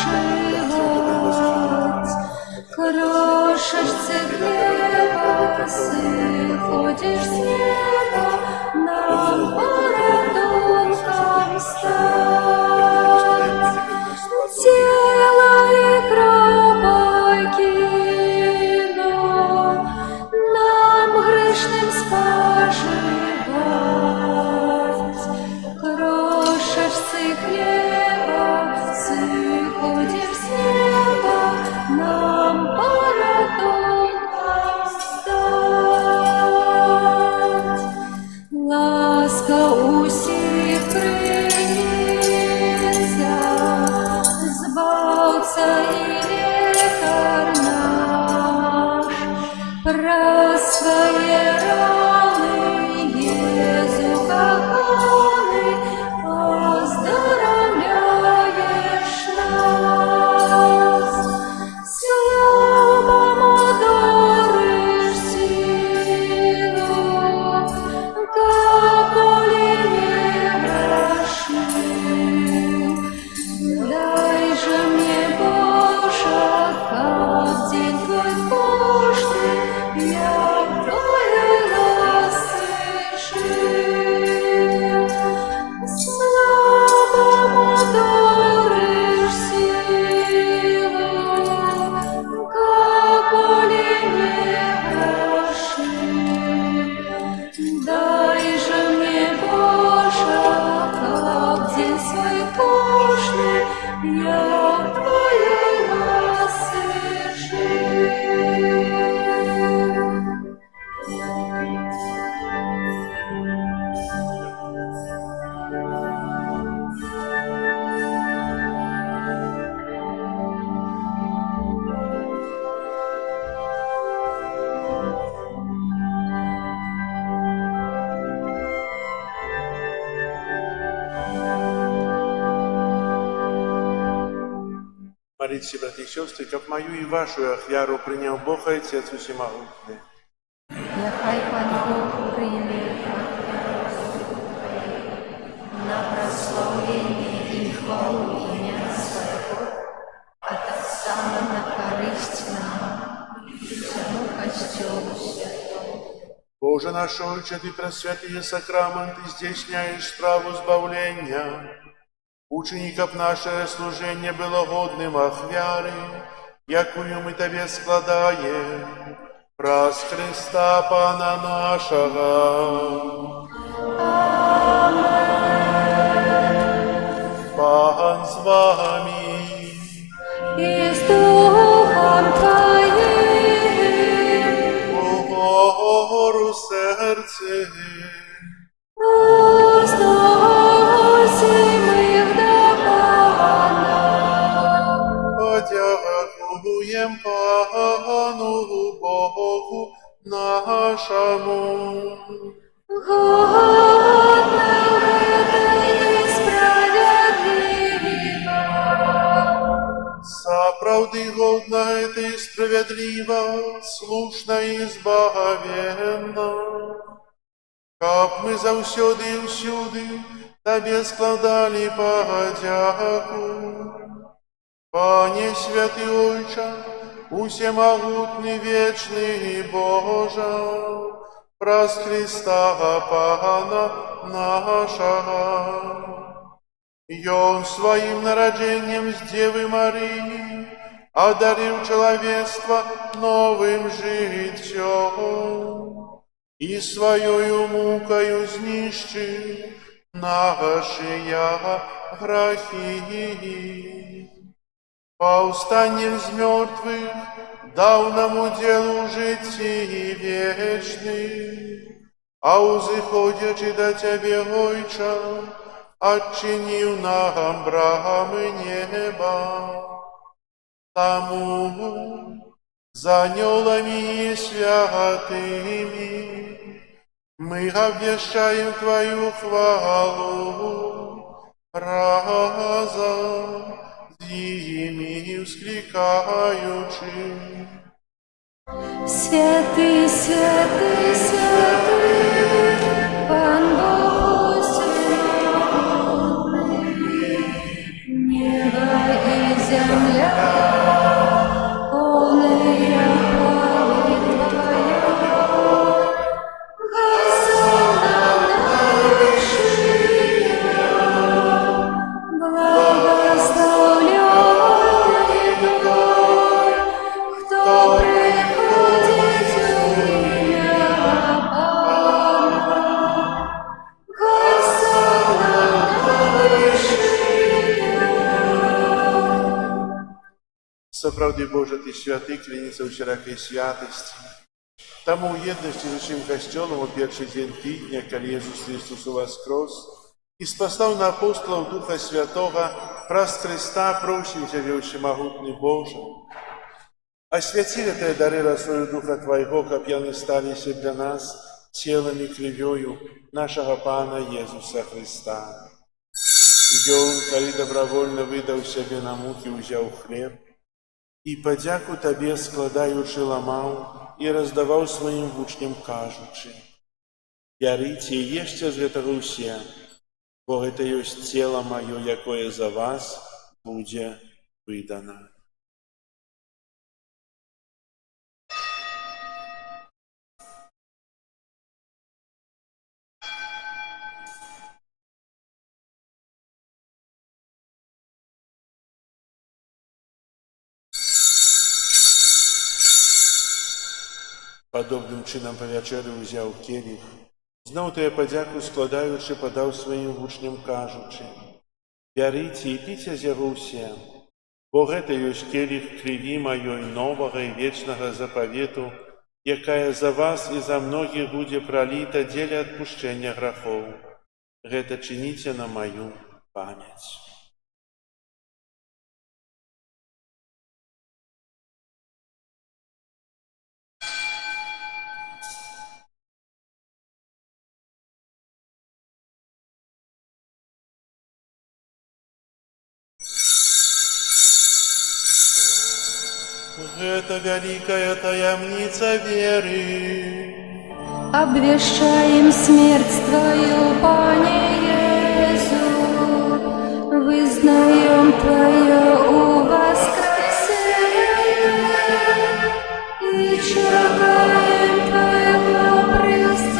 Молитесь, братья и сестры, как мою и вашу ахвяру принял Бог Отец Всемогутный. Нехай Пан Бог прийме на прославлення і хвалу ім'я Свого, а так само на користь нам, всьому Костюлу Святому. Боже наш Отче, Ты просвятые сакраменты здійсняєш справу збавлення. Учеников наше служение было годным ахвяры, якую мы Тебе складаем, праз Христа Пана нашего. Пан с вами. І з Духом Твоїм. Угору серце. Возносим до Пана. Подякуєм Пану Богу нашому. Годна і справедлива. Заправды годна это и справедливо, слушна и избавенна. Каб мы заўсёды и всюды Тебе складали подяку. Пане святый Ойче, усемогутный вечный Боже, праз Христа Пана нашего. И Он своим народжением с Девы Марии одарил человечество новым життем и своею мукою знищил наши грехи. Повстанием с мертвых дал нам уделу житии вечный, а узыходячи до Тебе, Ойче, отчинил нам брамы неба. Тому за анgelами и святыми мы обвещаем Твою хвалу, разом с ними вскликаючи. Святий, святий, святий, Пан Бог всемогутний, небо и земля, полные хвалы Твоя. Хосанна на вершинах, благословленный тот, кто приходит в имя Пана. Хосанна на вершинах. Соправды Боже, Ты святый, клянется у всякой святости. Тому в едности с всем Костелом у первый день тыдня, когда Иисус Христос воскрес, и спасал на апостолов Духа Святого, праз Христа просим Тебя, всемогутный Боже. Освяти Ты дарила свою Духа Твоего, как яны стали для нас телом и кровью нашего Пана Иисуса Христа. И Он, коли добровольно выдал себе на муки, взял хлеб, и подяку Тебе складаючи ламав, и раздавал своим учням, кажучи: «Ярите и ешьте з этого все, бо это есть тело мое, якое за вас будет выдано». Подобним чином по вечері взяв келих, знов то я подяку складаючи, подав своїм учням, кажучи: «Берите і пійте з його все, бо это есть келих крови моей нового и вечного заповету, якая за вас и за многих будет пролита для отпущения грехов. Это чините на мою память». Это великая таямница веры. Обвещаем смерть Твою, Пане Иису, вызнаем Твое воскресение и чекаем Твоего преступления.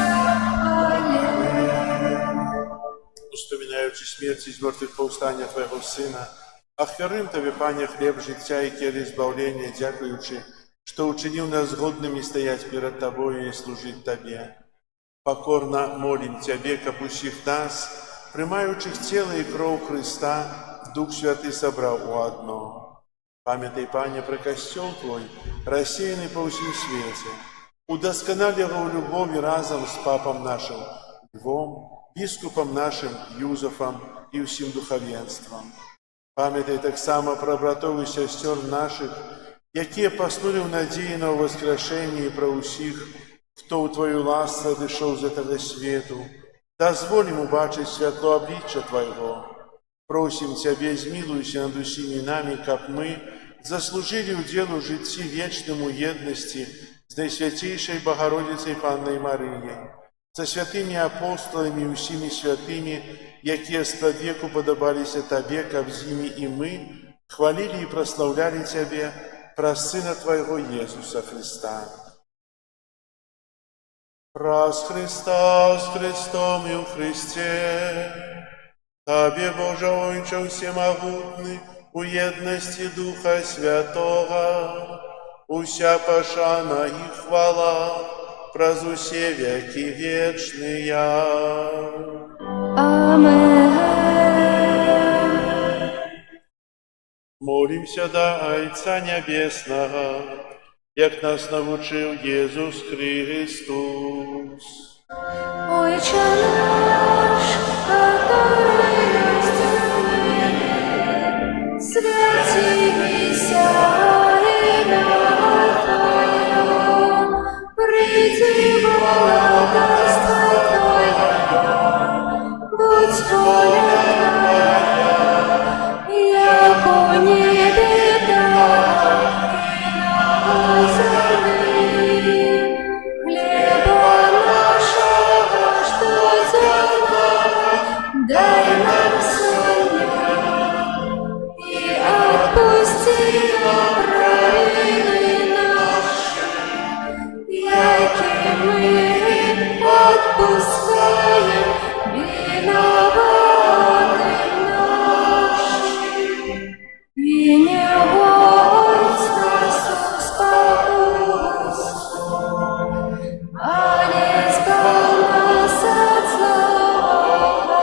Успоминаючи смерть из мертвых повстання Твоего Сына, ахвярим Тебе, Пане, хлеб життя и келі збавлення, дякуючи, что учинил нас годными стоять перед Тобою и служить Тебе. Покорно молим Тебе, капущих нас, примающих тело и кровь Христа, Дух Святый собрал у одно. Памятай, Пане, про костел Твой, рассеянный по всем свете, удосконали его в любови разом с Папом нашим Львом, Бискупом нашим Юзефом и всем духовенством. Памятай так само про братов и сестер наших, які поснули в надії на воскрешення і про усіх, хто у Твою ласку дійшов з этого світу, дозволь йому бачить світло обличчя Твоего. Просим Тебе, змилуйся над усіми нами, как мы заслужили уделу житті вечному єдності з Найсвятейшей Богородицей Панной Марией, со святыми апостолами и усіми святыми, які сподвеку подобалися Тебе, как з ними и мы, хвалили и прославляли Тебе, про Сына Твоего Иисуса Христа. Раз Христа с Христом и в Христе, Тебе, Боже, Отче всемогутный, у едности Духа Святого, уся пошана и хвала, празу все веки вечные. Амен. Молимся до Отца Небесного, як нас научил Иисус Христос. Отче наш, который есть в небе, святится имя Твое, приди воля Твоя, будь воля Твоя, яко в небе, так и на земле. Хлеба нашего, что земного, дай нам сегодня, и отпусти нам провины наши, яки мы отпускаем виноватым нашим. И не вводь нас в искушение, а не избавь нас от злого.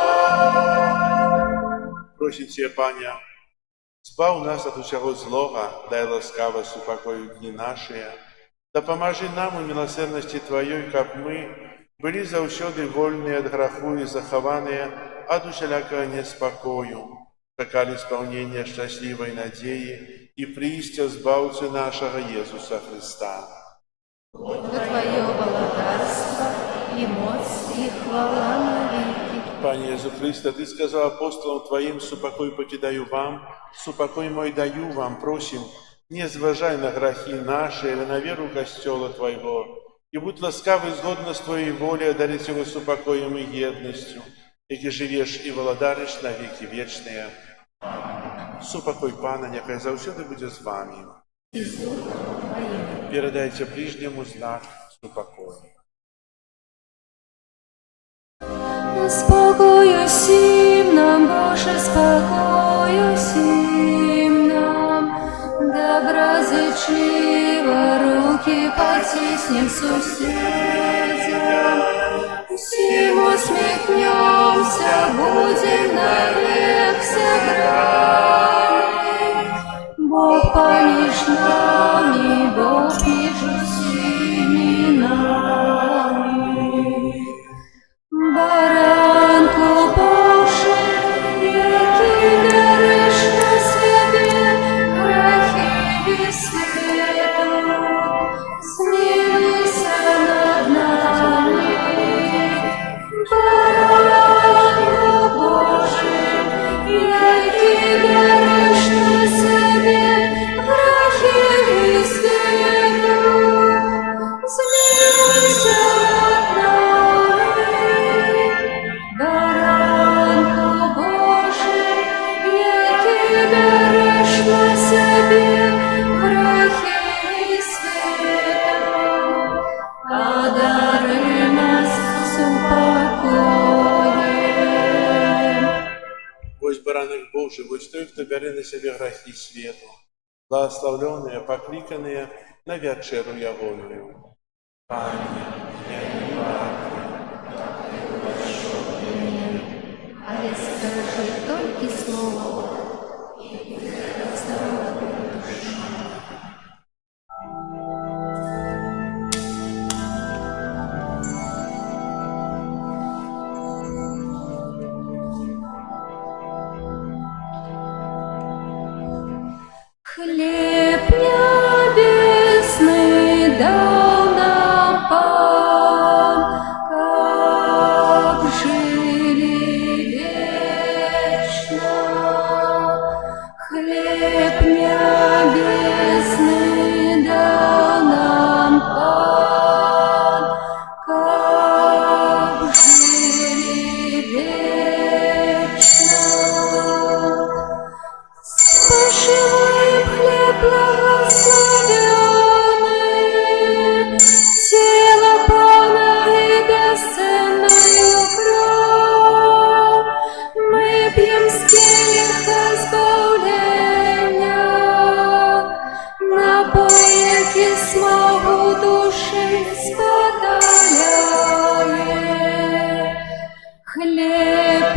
Просим Тебя, Паня, збав нас от усього злого, дай ласкавость упокою дни наши, да поможи нам у милосердности Твоей, как мы были заусёды вольные от греху и захованные от усялякого неспокою, чекали исполнения счастливой надеи и приистя Збавцы нашего Иисуса Христа. До Твое благодарство и мощь и хвала навеки. Пане Иисус Христе, Ты сказал апостолам Твоим, «Супокой покидаю вам, супокой мой даю вам». Просим, не зважай на грехи наши или на веру костела Твоего, и будь ласкавый згодно с Твоей волей одарить его супокоем и едностью, яки живешь и володаришь на веки вечные. Супокой Пана, нехай завсёды буде з вами. И с Духом Твоим. Передайте ближнему знак супокою. Спокою сим нам, Боже, спокою сим нам, доброзычиво руки потиснем соседям, всем усмехнемся, будем навек сыграны. Бог помеж нами, Бог между всеми нами. Баранку Божий, яки веришь на себе, грехи весь свету, смилуйся над нами. Баранку Божий, яки веришь на себе, грехи себе грехи свету, благословленные, покликанные на вечеру ягоную. Пане, я не але скажи тільки слово. Хлеб небесный дал нам Пан, как жили вечно. Хлеб небесный дал нам Пан, как жили вечно. Споживаем хлеб благословенный, тело Пана и бесценную кровь. Мы пьем с келиха избавления, напой, який смогу души сподаляет. Хлеб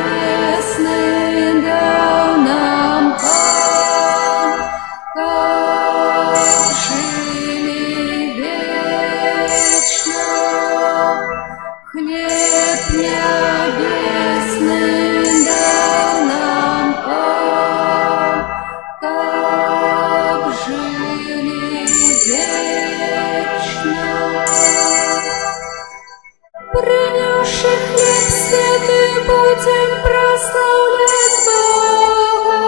небесный дал нам Пан, как жили вечно. Хлеб небесный дал нам Пан, как жили вечно. Принявши хлеб святый, будем прославлять Бога,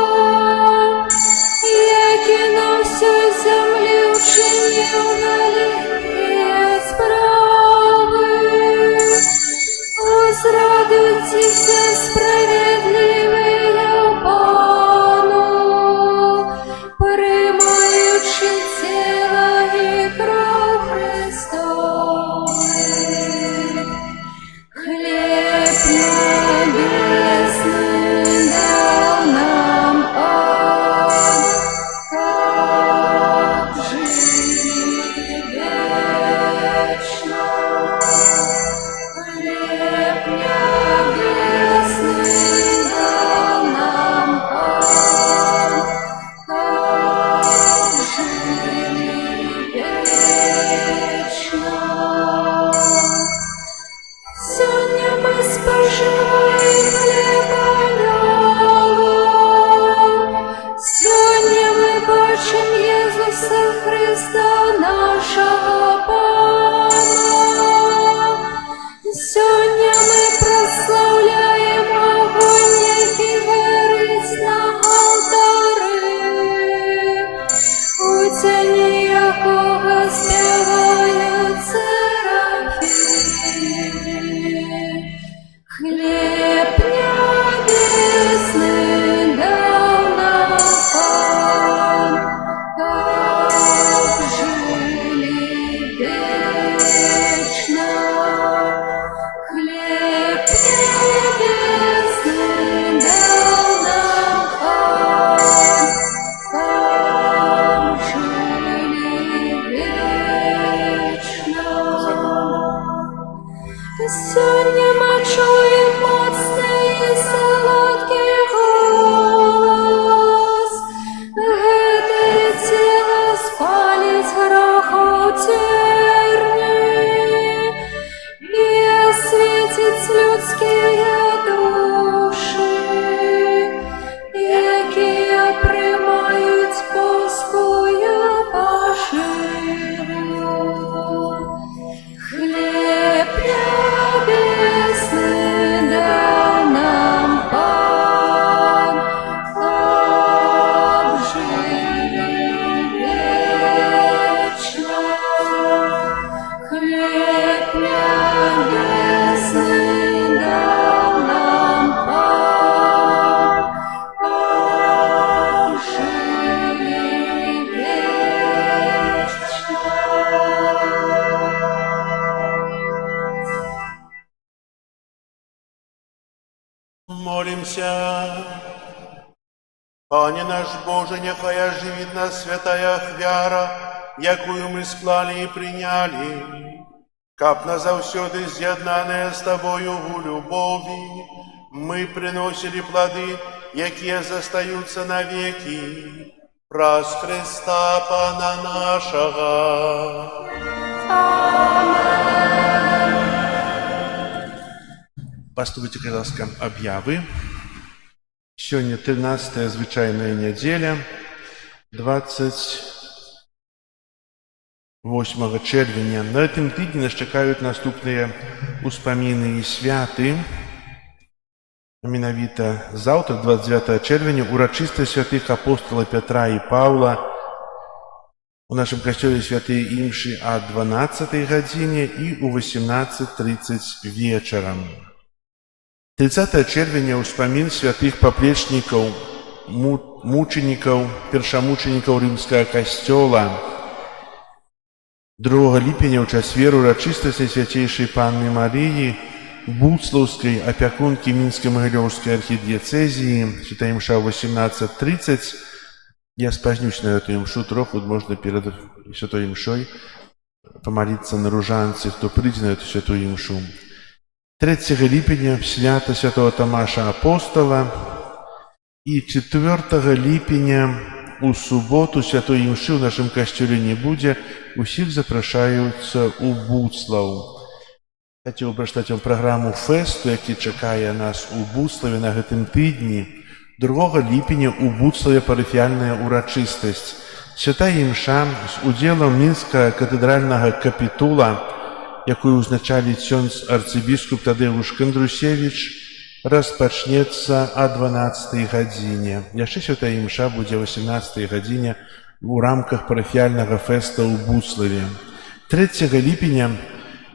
який на всій землі вчинив великі справи. Возрадуйтеся, справедливі Пану, приймаючи тіло і кров Христову. Хлеб небесный дал нам Пан, как жили вечно. Хлеб небесный дал нам Пан, как жили вечно. Сьогодні ми споживаємо хліб Ангола. Сьогодні ми бачимо Єсуса Христа, нашого Пана. Сьогодні ми прославляємо огонь, який горить на алтарі, у тіні якого співають серафіми. Хлеб небесный дал нам Пан, как жили вечно. Хлеб небесный дал нам Пан, как жили вечно. Сьогодні ми чуємо моцний і солодкий голос. Гете тіло спалить грохотірні, і освітить людські душі, які приймають паскою поживу. Хлеб небесный дал нам Пан, как жили вечно. Хлеб небесный дал нам Пан, как жили вечно. Молимся. Пане наш Боже, нехай оживит нас святая ахвяра, якую мы склали и приняли, каб назаўсёды з'яднаныя з Тобою у любові, мы приносили плоды, якія застаюцца навеки, праз Христа Пана нашага. Паступайте, калі ласка, аб'явы. Сёння 13-я звычайная нядзеля, 28 чэрвеня. На гэтым тыдні нас чакаюць наступныя успаміны і святы. Менавіта заўтра, 29 чэрвеня, урачыстасць святых апостола Пятра і Паўла. У нашым касцёле святыя імшы о 12 гадзіне і у 18:30 вечарам. 30 чэрвеня ўспамін святых паплечнікаў, мучанікаў, першамучанікаў рымскага касцёла. 2 ліпеня ў чацвер урачыстасць свяцейшай Панны Марыі, буцлаўскай апякункі Мінска-Магілёўскай архідыяцэзіі, святая імша ў 18:30. Я спазнюсь на эту імшу троху, можна перад святой імшой памаліцца на ружанцы, хто прыйдзе на эту святую імшу. 3 ліпеня свята святого Тамаша Апостола і 4 ліпеня у суботу святой імшы ў нашым касцёле не будзе, усіх запрашаюцца ў Буцлаў. Хацеў прачытаць вам праграму фэсту, які чакае нас у Буцлаве на гэтым тыдні. 2 ліпеня у Буцлаве парафіяльная урачыстасць. Святая імша з удзелам мінскага катэдральнага капітула, якую ўзначалі ксёндз арцыбіскуп Тадэвуш Кандрусевіч, распачнецца о 12 гадзіне. Яшчэ святая імша будзе о 18 гадзіне у рамках парафіяльнага фэста ў Буцлаве. 3 ліпеня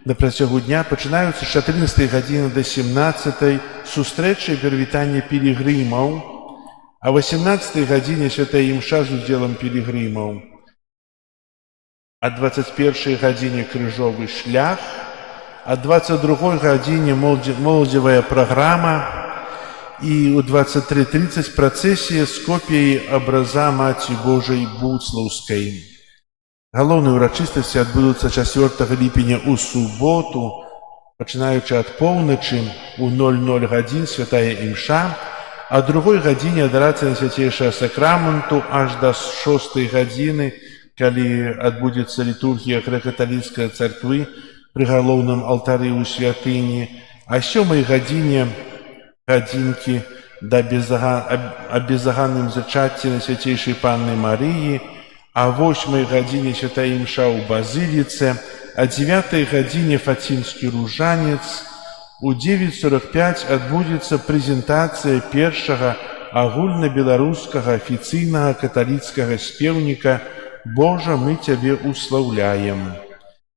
на працягу дня пачынаюцца з 14 гадзіны до 17 сустрэчы і прывітання пілігрымаў, а 18 гадзіне святая імша з удзелам пілігрымаў. О 21 гадзіне крыжовы шлях, о 22 гадзіне моладзевая праграма і ў 23:30 працэсія з копіяй абраза Маці Божай Буцлаўскай. Галоўныя ўрачыстасці адбудуцца 4 ліпеня ў суботу, пачынаючы ад поўначы у 00 гадзін святая імша, а 2 гадзіне адарацыя свяцейшага сакраменту аж да 6 гадзіны, калі адбудзецца літургія грэка-каталіцкай царквы пры галоўным алтары ў святыні, а 7 гадзіне гадзінкі да безаганным зачацці на свяцейшай Панны Марыі, а 8 гадзіне святая імша ў базыліцы, а 9 гадзіне фацінскі ружанец, у 9:45 адбудзецца прэзентацыя першага агульнабеларускага афіцыйнага каталіцкага спеўніка «Божа, мы Цябе услаўляем».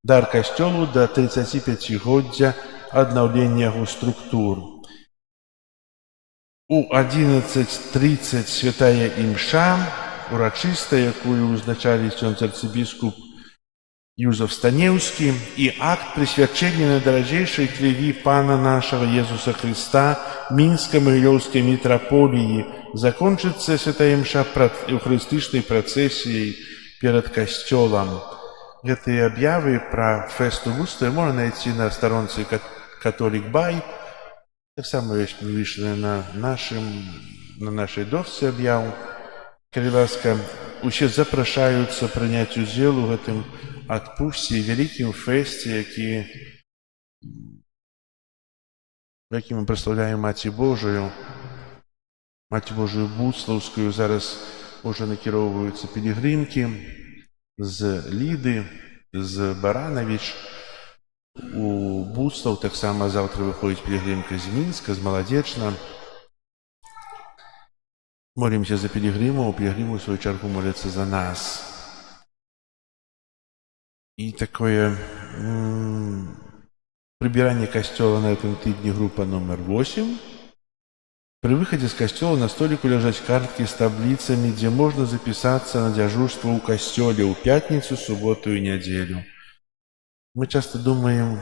Дар касцёлу да 35-годдзя аднаўлення яго структур. У 11:30 святая імша, урачыстая, якую узначалі ксёндз арцыбіскуп Юзеф Станеўскі, і акт прысвячэння найдаражэйшай крыві Пана нашага Езуса Хрыста Мінска-Магілёўскай мітраполіі закончыцца святая імша эўхарыстычнай працэсіяй перад касцёлам. Гэтыя аб'явы пра фэст у Буцлаве можна знайсці на старонцы Католік Бай. Таксама ёсць вывешаны на нашай дошцы аб'яў. Калі ласка, усе запрашаюцца прыняць удзел у гэтым адпусце і вялікім фэсце, які мы праслаўляем Маці Божую Буцлаўскую. Зараз уже накіроўваюцца пілігрымкі з Ліды, з Баранавіч. У Буцлаў таксама заўтра выходзіць пілігрымка з Мінска, з Маладзечна. Молімся за пілігрымаў, пілігрымы ў сваю чаргу моляцца за нас. І такое прыбіранне касцёла на гэтым тыдні група номер 8. При выходе с костела на столику лежат картки с таблицами, где можно записаться на дежурство у костёле у пятницу, субботу и неделю. Мы часто думаем,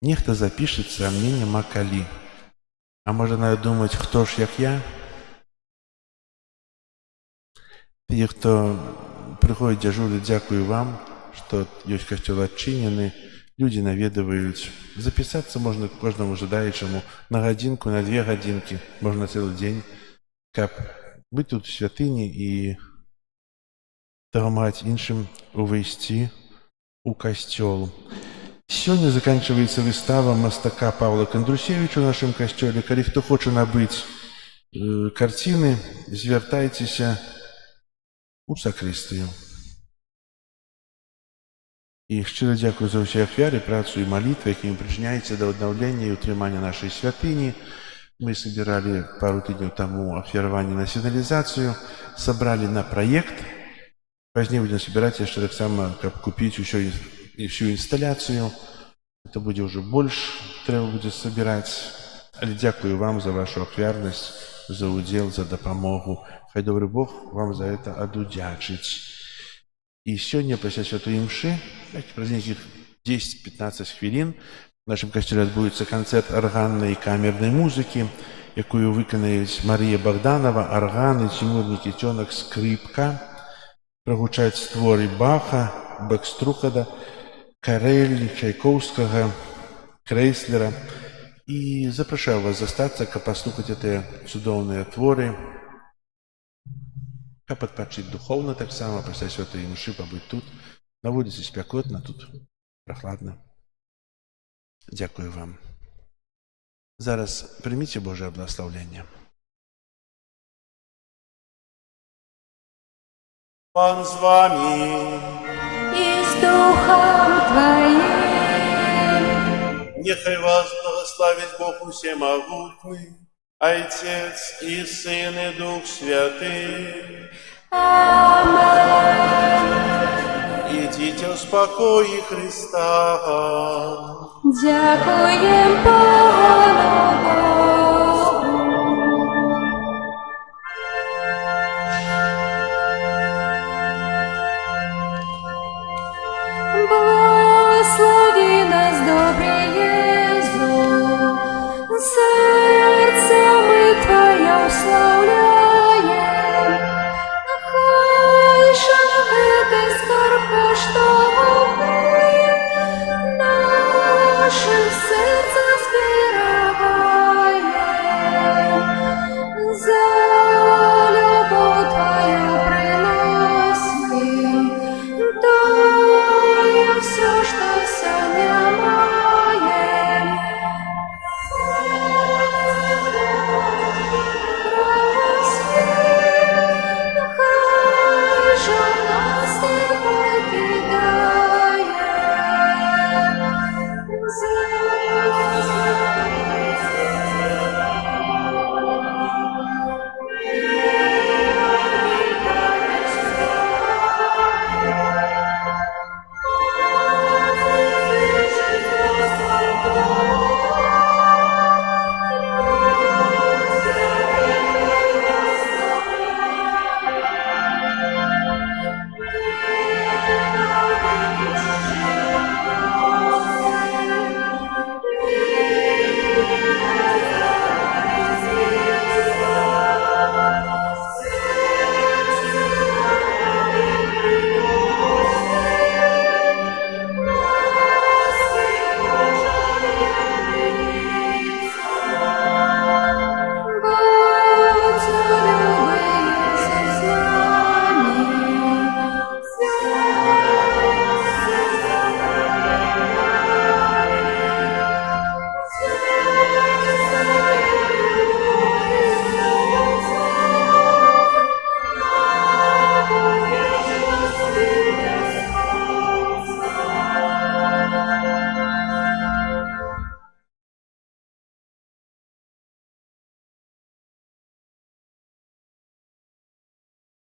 нехто запишется, а мне нема калі. А может надо думать, кто ж як я? Те, хто приходить дежурить, дякую вам, что есть костёл отчинены, люди наведывают. Записаться можно кожному жадаючому на годинку, на 2 годинки, можно целый день, каб быць тут в святыні і дапамагаць іншым увайсці у касцёл. Сёння заканчивается выстава мастака Павла Кандрусевича в нашем касцёле. Калі хто хоча набыць картины, звяртайцеся у сакрыстыю. І шчыра дзякую за ўсе ахвяры, працу і малітвы, якімі прычыняеце да аднаўлення і ўтрымання нашай святыні. Мы собирали пару тыдняў таму ахвяраванне на сігналізацыю, собрали на праект. Пазней будем собирать яшчэ таксама, каб купіць всю інсталяцыю. Это будзе ўжо больш, трэба будзе собирать. Але дзякую вам за вашу ахвярнасць, за удзел, за дапамогу. Хай добры Бог вам за это адудзячыць. І сёння пасля святой імшы, праз нейкіх 10-15 хвілін, в нашем касцёле адбудзецца канцэрт арганнай і камернай музыкі, якую выканаюць Марія Богданова, арганы, Тимур Никитёнок, скрипка, прагучаць творы Баха, Бэкструхада, Карелі, Чайковскага, Крейслера. І запрашаю вас застацца, каб паслухаць гэтыя цудоўныя творы, каб адпачыць духоўна таксама, пасля святой імшы пабыць тут. На вуліцы спякотна, тут прахладна. Дякую вам. Зараз прыміце Божае благословення. Пан з вами. И с Духом Твоим. Нехай вас благословить Бог Всемогутный, Отец и Сын и Дух Святый. Аминь. Идите в спокое Христа. Дякуем Богу.